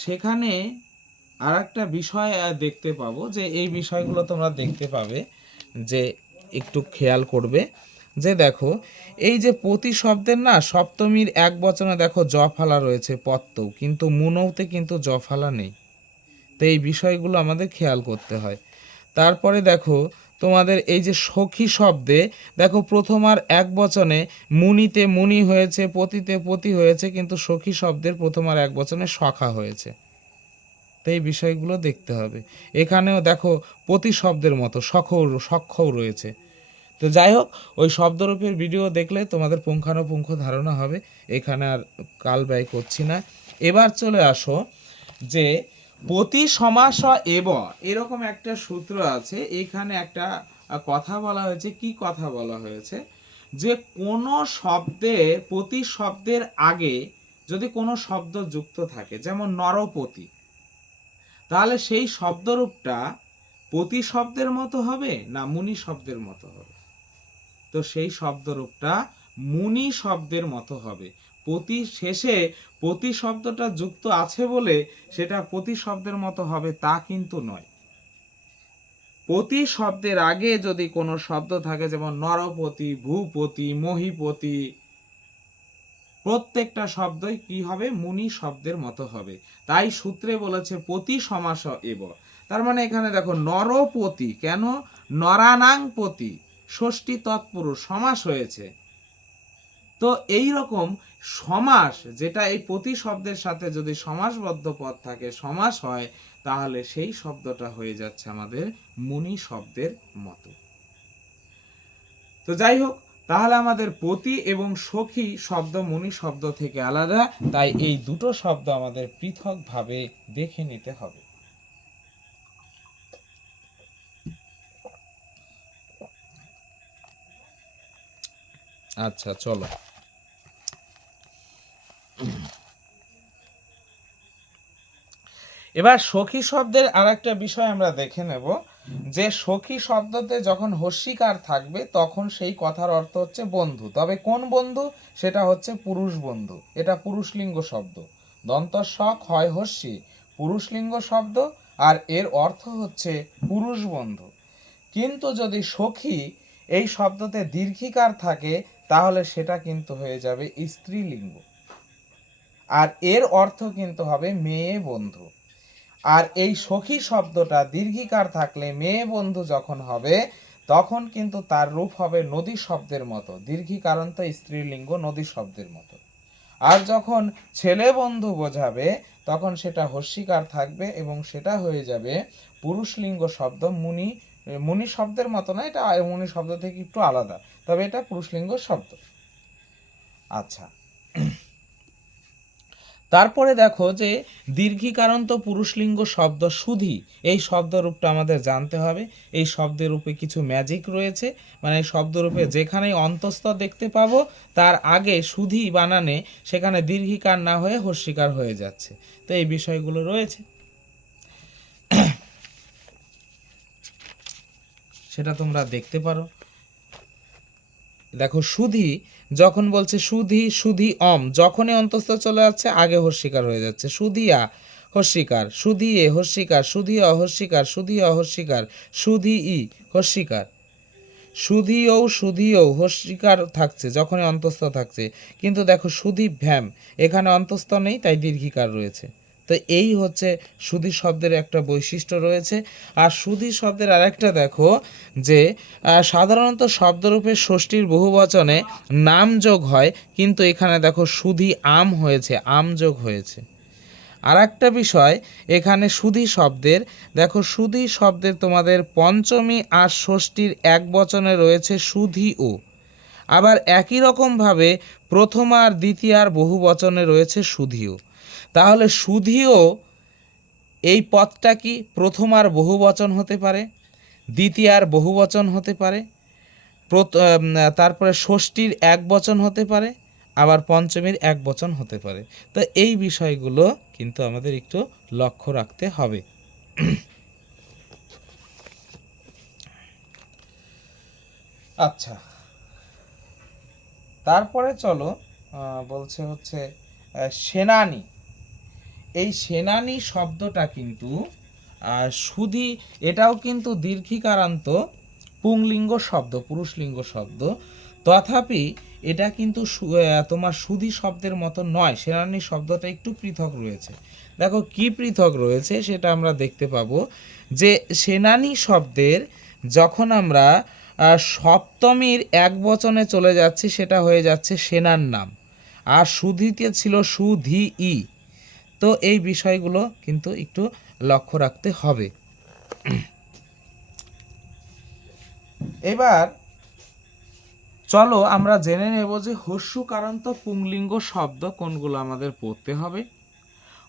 সেখানে আর একটা বিষয় দেখতে পাবো, যে এই বিষয়গুলো তোমরা দেখতে পাবে, যে একটু খেয়াল করবে, যে দেখো এই যে পতি শব্দের না সপ্তমীর এক বচনে দেখো জ ফালা রয়েছে পত্তৌ, কিন্তু মুনৌতে কিন্তু জ ফালা নেই। তো এই বিষয়গুলো আমাদের খেয়াল করতে হয়। তারপরে দেখো তোমাদের এই যে সখী শব্দে দেখো প্রথম আর এক বচনে মুনিতে মুনি হয়েছে, পতিতে পতি হয়েছে, কিন্তু সখী শব্দের প্রথম আর এক বচনে সখা হয়েছে। তো এই বিষয়গুলো দেখতে হবে। এখানেও দেখো পতি শব্দের মতো সখ্যও রয়েছে। তো যাই হোক, ওই শব্দরূপের ভিডিও দেখলে তোমাদের পুঙ্খানুপুঙ্খ ধারণা হবে, এখানে আর কাল ব্যয় করছি না। এবার চলে আসো যে পতি সমাস এব, এরকম একটা সূত্র আছে। এখানে একটা কথা বলা হয়েছে। কি কথা বলা হয়েছে? যে কোনো শব্দের, পতি শব্দের আগে যদি কোনো শব্দ যুক্ত থাকে, যেমন নরপতি, তাহলে সেই শব্দরূপটা পতি শব্দের মতো হবে না মুনি শব্দের মতো হবে? তো সেই শব্দরূপটা মুনি শব্দের মতো হবে। পতি শেষে পতি শব্দটা যুক্ত আছে বলে সেটা পতি শব্দের মতো হবে তা কিন্তু নয়। পতি শব্দের আগে যদি কোনো শব্দ থাকে, যেমন নরপতি, ভূপতি, মহীপতি, প্রত্যেকটা শব্দই কি হবে? মুনি শব্দের মতো হবে। তাই সূত্রে বলেছে পতি সমাস এব। তার মানে এখানে দেখো নরপতি, কেন? নরানাং পতি, ষষ্ঠী তৎপুরুষ সমাস হয়েছে। তো এই রকম সমাস, যেটা এই পতি শব্দের সাথে যদি সমাসবদ্ধ পদ থাকে, সমাস হয়, তাহলে সেই শব্দটা হয়ে যাচ্ছে আমাদের মুনি শব্দের মতো। তো যাই হোক, তাহলে আমাদের পতি এবং সখী শব্দ মুনি শব্দ থেকে আলাদা, তাই এই দুটো শব্দ আমাদের পৃথকভাবে দেখে নিতে হবে। আচ্ছা, চলো এবার সখী শব্দের আর একটা বিষয় আমরা দেখে নেব, যে সখী শব্দতে যখন হস্যিকার থাকবে তখন সেই কথার অর্থ হচ্ছে বন্ধু। তবে কোন বন্ধু? সেটা হচ্ছে পুরুষ বন্ধু। এটা পুরুষলিঙ্গ শব্দ। দন্ত স ক্ষয় হস্যি, পুরুষলিঙ্গ শব্দ, আর এর অর্থ হচ্ছে পুরুষ বন্ধু। কিন্তু যদি সখী এই শব্দতে দীর্ঘিকার থাকে, তাহলে সেটা কিন্তু হয়ে যাবে স্ত্রীলিঙ্গ, আর এর অর্থ কিন্তু হবে মেয়ে বন্ধু। আর এই সখী শব্দটা দীর্ঘিকার থাকলে মেয়ে বন্ধু যখন হবে, তখন কিন্তু তার রূপ হবে নদী শব্দের মতো। দীর্ঘিকারান্ত স্ত্রীলিঙ্গ নদী শব্দের মতো। আর যখন ছেলে বন্ধু বোঝাবে, তখন সেটা হস্যিকার থাকবে এবং সেটা হয়ে যাবে পুরুষলিঙ্গ শব্দ। মুনি, মুনি শব্দের মতো না, এটা মুনি শব্দ থেকে একটু আলাদা, তবে এটা পুরুষলিঙ্গ শব্দ। আচ্ছা, তারপরে দেখো যে দীর্ঘিকারান্ত পুরুষলিঙ্গ শব্দ সুধী, এই শব্দরূপটা আমাদের জানতে হবে। এই শব্দরূপে কিছু ম্যাজিক রয়েছে, মানে শব্দরূপে যেখানেই অন্তঃস্থ দেখতে পাবো তার আগে সুধী বানানে সেখানে দীর্ঘিকার না হয়ে হস্যিকার হয়ে যাচ্ছে। তো এই বিষয়গুলো রয়েছে, সেটা তোমরা দেখতে পারো। দেখো সুধী যখন বলছে সুধী সুধী যখনই অন্তস্থ চলে যাচ্ছে আগে হস্যিকার হয়ে যাচ্ছে। সুধিয়া হস্যিকার, সুধিয়ে হস্যিকার, সুধিয়া হস্যিকার, সুধিয়া হস্যিকার, সুধি ই হস্যিকার, সুধিও হস্যিকার থাকছে যখনই অন্তস্থ থাকছে। কিন্তু দেখো সুধি ভ্যাম, এখানে অন্তস্থ নেই তাই দীর্ঘিকার রয়েছে। তো এই হচ্ছে সুধি শব্দের একটা বৈশিষ্ট্য রয়েছে। আর সুধি শব্দের আরেকটা দেখো যে সাধারণত শব্দরূপে ষষ্ঠীর বহুবচনে নাম যোগ হয়, কিন্তু এখানে দেখো সুধি আম হয়েছে, আম যোগ হয়েছে। আর একটা বিষয় এখানে সুধী শব্দের, দেখো সুধী শব্দের তোমাদের পঞ্চমী আর ষষ্ঠীর এক বচনে রয়েছে সুধীও, আবার একই রকমভাবে প্রথম আর দ্বিতীয়ার বহু বচনে রয়েছে সুধীও। তাহলে সুধীও এই পদটা কি প্রথম আর বহু বচন হতে পারে, দ্বিতীয়ার বহু বচন হতে পারে, তারপরে ষষ্ঠীর এক বচন হতে পারে, আবার পঞ্চমীর এক বচন হতে পারে। তো এই বিষয়গুলো কিন্তু আমাদের একটু লক্ষ্য রাখতে হবে। আচ্ছা, তারপরে চলো বলছে হচ্ছে সেনানি। এই সেনানি শব্দটা কিন্তু সুধী, এটাও কিন্তু দীর্ঘিকারান্ত পুংলিঙ্গ শব্দ, পুরুষলিঙ্গ শব্দ, তথাপি এটা কিন্তু তোমার সুধী শব্দের মতো নয়। সেনানি শব্দটা একটু পৃথক রয়েছে। দেখো কি পৃথক রয়েছে সেটা আমরা দেখতে পাবো যে সেনানি শব্দের যখন আমরা সপ্তমীর এক বচনে চলে যাচ্ছি সেটা হয়ে যাচ্ছে সেনার নাম, আর সুধীতে ছিল সুধি ই। তো এই বিষয়গুলো কিন্তু একটু লক্ষ্য রাখতে হবে। এবার চলো আমরা জেনে নেব যে হস্যকারান্ত পুংলিঙ্গ শব্দ কোনগুলো আমাদের পড়তে হবে।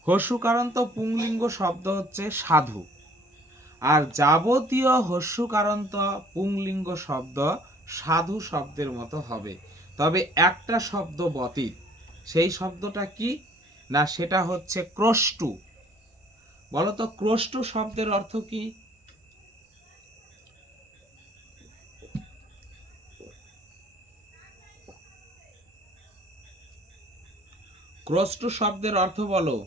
হস্যকারান্ত পুংলিঙ্গ শব্দ হচ্ছে সাধু, আর যাবতীয় হস্যকারান্ত পুংলিঙ্গ শব্দ সাধু শব্দের মতো হবে, তবে একটা শব্দ ব্যতীত। সেই শব্দটা কি না, সেটা হচ্ছে ক্রষ্টু। বলতো ক্রষ্টু শব্দের অর্থ কি? ক্রষ্টু শব্দের অর্থ বলো।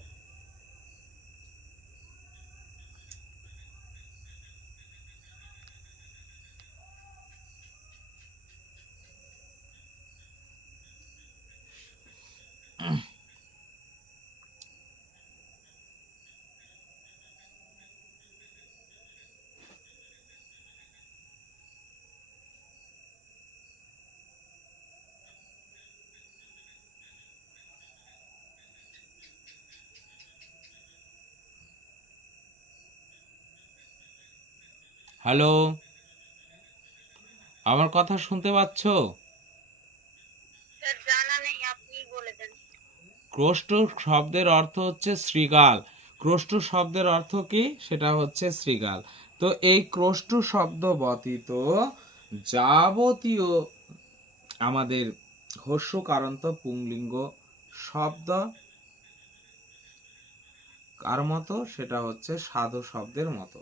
হ্যালো, আমার কথা শুনতে পাচ্ছ? স্যার জানা নেই, আপনি বলে দেন। ক্রষ্ট শব্দের অর্থ হচ্ছে শৃগাল। ক্রষ্ট শব্দের অর্থ কি, সেটা হচ্ছে শৃগাল। তো এই ক্রষ্ট শব্দ ব্যতীত যাবতীয় আমাদের হস্যকারান্ত পুংলিঙ্গ শব্দ কার মতো, সেটা হচ্ছে সাধু শব্দের মতো।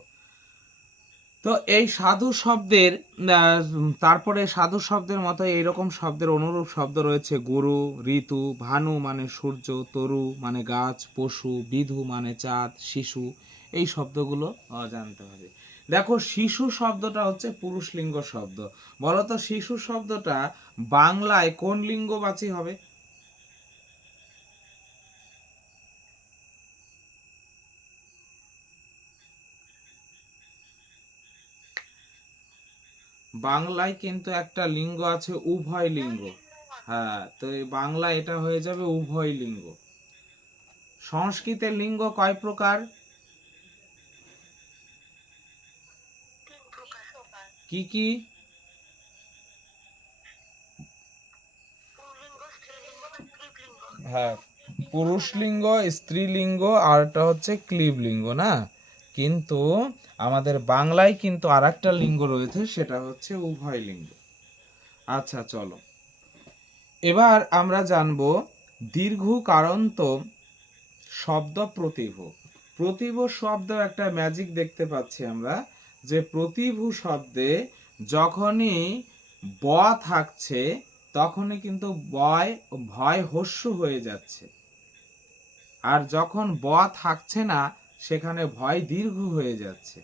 তো এই সাধু শব্দের তারপরে সাধু শব্দের মতো এইরকম শব্দের অনুরূপ শব্দ রয়েছে গুরু, ঋতু, ভানু মানে সূর্য, তরু মানে গাছ, পশু, বিধু মানে চাঁদ, শিশু, এই শব্দগুলো জানতে হবে। দেখো শিশু শব্দটা হচ্ছে পুরুষলিঙ্গ শব্দ। বলতো শিশু শব্দটা বাংলায় কোন লিঙ্গবাচী হবে? বাংলায় কিন্তু একটা লিঙ্গ আছে উভয় লিঙ্গ। হ্যাঁ, তো এই বাংলা এটা হয়ে যাবে উভয় লিঙ্গ। সংস্কৃতের লিঙ্গ কয় প্রকার? কি কি? হ্যাঁ, পুরুষলিঙ্গ, স্ত্রীলিঙ্গ আর একটা হচ্ছে ক্লীবলিঙ্গ না, কিন্তু আমাদের বাংলায় কিন্তু আর একটা লিঙ্গ রয়েছে, সেটা হচ্ছে উভয় লিঙ্গ। আচ্ছা চলো, এবার আমরা জানবো দীর্ঘ কারন্ত শব্দ প্রতিভু। প্রতিভু শব্দ একটা ম্যাজিক দেখতে পাচ্ছি আমরা, যে প্রতিভু শব্দে যখনই ব থাকছে তখনই কিন্তু বয় ভয় হস্য হয়ে যাচ্ছে, আর যখন ব থাকছে না সেখানে ভয় দীর্ঘ হয়ে যাচ্ছে।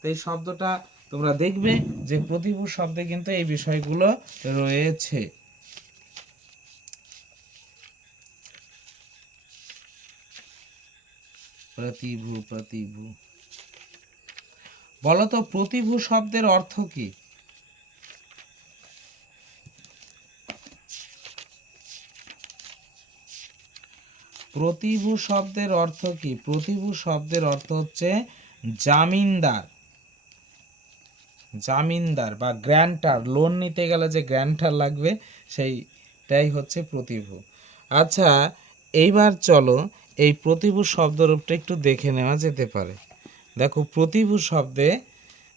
তো এই শব্দটা তোমরা দেখবে যে প্রতিভু শব্দে কিন্তু এই বিষয়গুলো রয়েছে। প্রতিভু, প্রতিভু, বলতো প্রতিভু শব্দের অর্থ কি? প্রতিভু শব্দের অর্থ কি? প্রতিভু শব্দের অর্থ হচ্ছে জামিনদার, জামিনদার বা গ্র্যান্টার। লোন নিতে গেলে যে গ্র্যান্টার লাগবে সেইটাই হচ্ছে প্রতিভু। আচ্ছা, এইবার চলো এই প্রতিভু শব্দরূপটা একটু দেখে নেওয়া যেতে পারে। দেখো প্রতিভু শব্দে,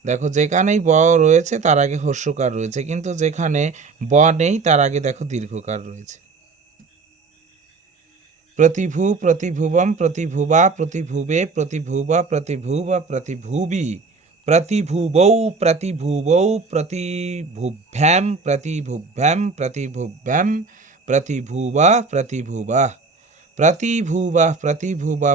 দেখো যেখানেই ব রয়েছে তার আগে হর্ষকার রয়েছে, কিন্তু যেখানে ব নেই তার আগে দেখো দীর্ঘকার রয়েছে। প্রতিভু, প্রতিভুবম, প্রতিভুবা, প্রতিভুবে, প্রতিভুবা, প্রতিভুবা, প্রতিভুবি, প্রতিভুবৌ, প্রতিভুবৌ, প্রতিভুভ্যাম, প্রতিভুভ্যাম, প্রতিভুভ্যাম, প্রতিভুবা, প্রতিভুবা, প্রতিভুবা, প্রতিভুবা,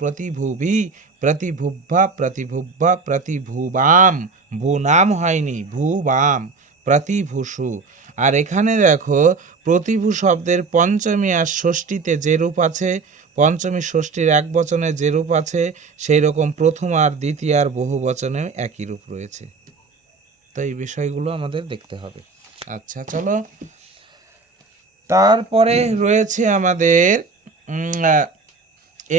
প্রতিভুবি, প্রতিভুভ্যা, প্রতিভুভ্যা, প্রতিভুবাম, ভুনাম হয়নি, ভুবাম, প্রতিভূষু। আর এখানে দেখো প্রতিভু শব্দের পঞ্চমী আর ষষ্ঠীতে যে রূপ আছে, পঞ্চমী ষষ্ঠীর এক বচনে যে রূপ আছে, সেই রকম প্রথম আর দ্বিতীয় আর বহু বচনেও একই রূপ রয়েছে। তো এই বিষয়গুলো আমাদের দেখতে হবে। আচ্ছা চলো, তারপরে রয়েছে আমাদের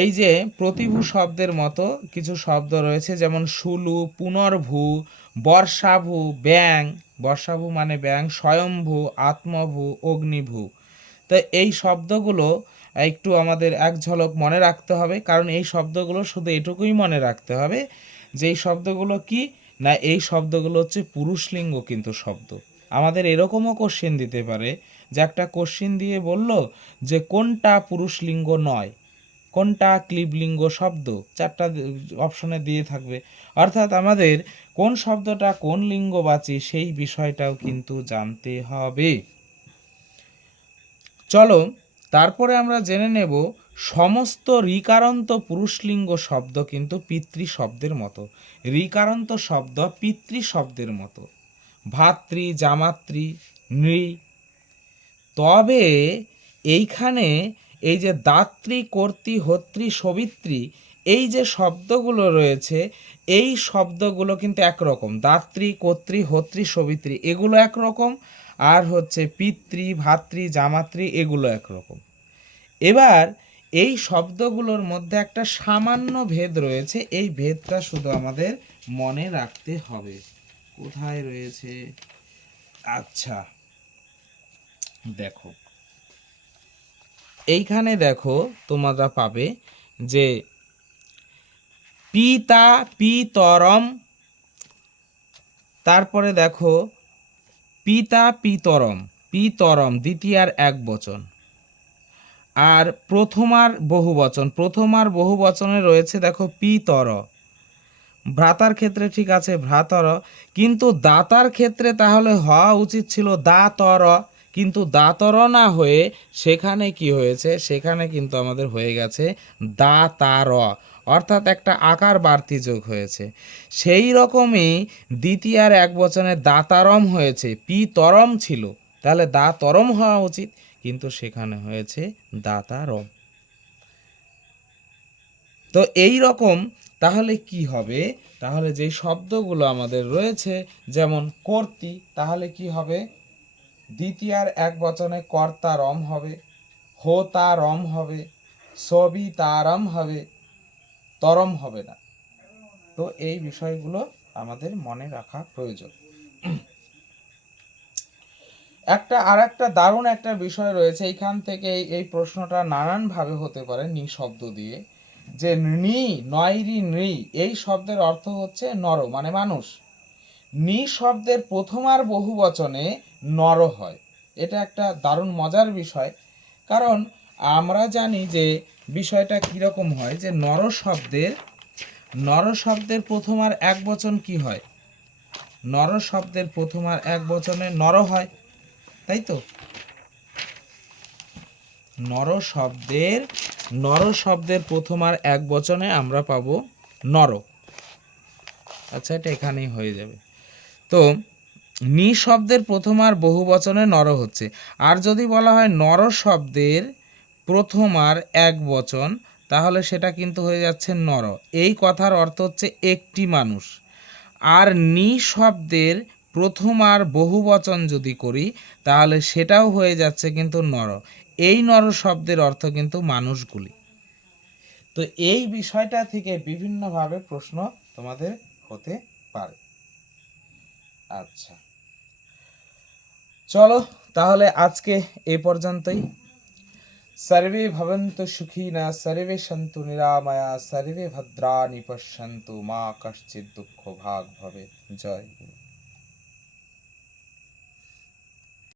এই যে প্রতিভু শব্দের মতো কিছু শব্দ রয়েছে, যেমন শুলু, পুনর্ভূ, বর্ষাভূ, ব্যাং, বর্ষাভূ মানে ব্যাং, স্বয়ম্ভূ, আত্মভূ, অগ্নিভূ। তো এই শব্দগুলো একটু আমাদের এক ঝলক মনে রাখতে হবে, কারণ এই শব্দগুলো শুধু এটুকুই মনে রাখতে হবে যে এই শব্দগুলো কি না, এই শব্দগুলো হচ্ছে পুরুষলিঙ্গ কিন্তু শব্দ। আমাদের এরকমও কোশ্চেন দিতে পারে যে একটা কোশ্চেন দিয়ে বলল যে কোনটা পুরুষলিঙ্গ নয়, কোনটা ক্লীবলিঙ্গ শব্দ, চারটা অপশনে দিয়ে থাকবে। অর্থাৎ আমাদের কোন শব্দটা কোন লিঙ্গবাচী সেই বিষয়টাও কিন্তু জানতে হবে। চলো তারপরে আমরা জেনে নেব সমস্ত ঋকারান্ত পুরুষলিঙ্গ শব্দ কিন্তু পিতৃ শব্দের মতো। ঋকারান্ত শব্দ পিতৃ শব্দের মতো, ভাতৃ, জামাতৃ, নৃ। তবে এইখানে এই যে দাত্রী, কর্তৃ, হর্তৃ, সবিত্রী, এই যে শব্দগুলো রয়েছে, এই শব্দগুলো কিন্তু একরকম। দাত্রী, কর্তৃ, হর্তৃ, সবিত্রী এগুলো একরকম, আর হচ্ছে পিতৃ, ভাতৃ, জামাতৃ এগুলো একরকম। এবার এই শব্দগুলোর মধ্যে একটা সামান্য ভেদ রয়েছে, এই ভেদটা শুধু আমাদের মনে রাখতে হবে। কোথায় রয়েছে? আচ্ছা দেখো, এইখানে দেখো তোমরা পাবে যে পিতা, পিতরম, তারপরে দেখো পিতা, পিতরম, পিতরম দ্বিতীয়ার এক বচন, আর প্রথমার বহু বচন, প্রথমার বহু বচনে রয়েছে দেখো পিতর। ভ্রাতার ক্ষেত্রে ঠিক আছে ভ্রাতর, কিন্তু দাতার ক্ষেত্রে তাহলে হওয়া উচিত ছিল দাতর, কিন্তু দাতর না হয়ে সেখানে কি হয়েছে, সেখানে কিন্তু আমাদের হয়ে গেছে দাতার, অর্থাৎ একটা আকার বাড়তি যোগ হয়েছে। সেই রকমই দ্বিতীয়ার এক বচনে দাতারম হয়েছে, পিতরম ছিল তাহলে দাতরম হওয়া উচিত, কিন্তু সেখানে হয়েছে দাতারম। তো এই রকম তাহলে কি হবে, তাহলে যে শব্দগুলো আমাদের রয়েছে যেমন কর্তৃ, তাহলে কি হবে দ্বিতীয়ার এক বচনে কর্তারম হবে, হোতারম হবে, সবিতারম হবে, তরম হবে না। তো এই বিষয়গুলো আমাদের মনে রাখা প্রয়োজন। একটা দারুণ একটা বিষয় রয়েছে এইখান থেকে। এই প্রশ্নটা নানান ভাবে হতে পারে নি শব্দ দিয়ে, যে নৃ নয়রি নৃ এই শব্দের অর্থ হচ্ছে নর মানে মানুষ। নি শব্দের প্রথম আর বহু বচনে নর হয়। এটা একটা দারুণ মজার বিষয়, কারণ আমরা জানি যে বিষয়টা কিরকম হয়, যে নর শব্দের প্রথম আর এক বচন কি হয়, নর শব্দের প্রথম আর এক বচনে নর হয়, তাই তো? নর শব্দের প্রথম আর এক বচনে আমরা পাবো নর। আচ্ছা, এটা এখানেই হয়ে যাবে। তো নি শব্দের প্রথম আর বহু বচনে নর হচ্ছে। আর যদি বলা হয় নর শব্দের প্রথম আর এক বচন, তাহলে সেটা কিন্তু হয়ে যাচ্ছে নর। এই কথার অর্থ হচ্ছে একটি মানুষ। আর নি শব্দের প্রথম আর বহু বচন যদি করি, তাহলে সেটাও হয়ে যাচ্ছে কিন্তু নর। এই নর শব্দের অর্থ কিন্তু মানুষগুলি। তো এই বিষয়টা থেকে বিভিন্নভাবে প্রশ্ন তোমাদের হতে পারে। আচ্ছা, চলো তাহলে আজকে এ পর্যন্তই। सर्वे भवन्तु सुखिनः, सर्वे सन्तु निरामया, सर्वे भद्राणि पश्यन्तु, मा कश्चित् दुःखभाग् भवेत्। जय गुरु।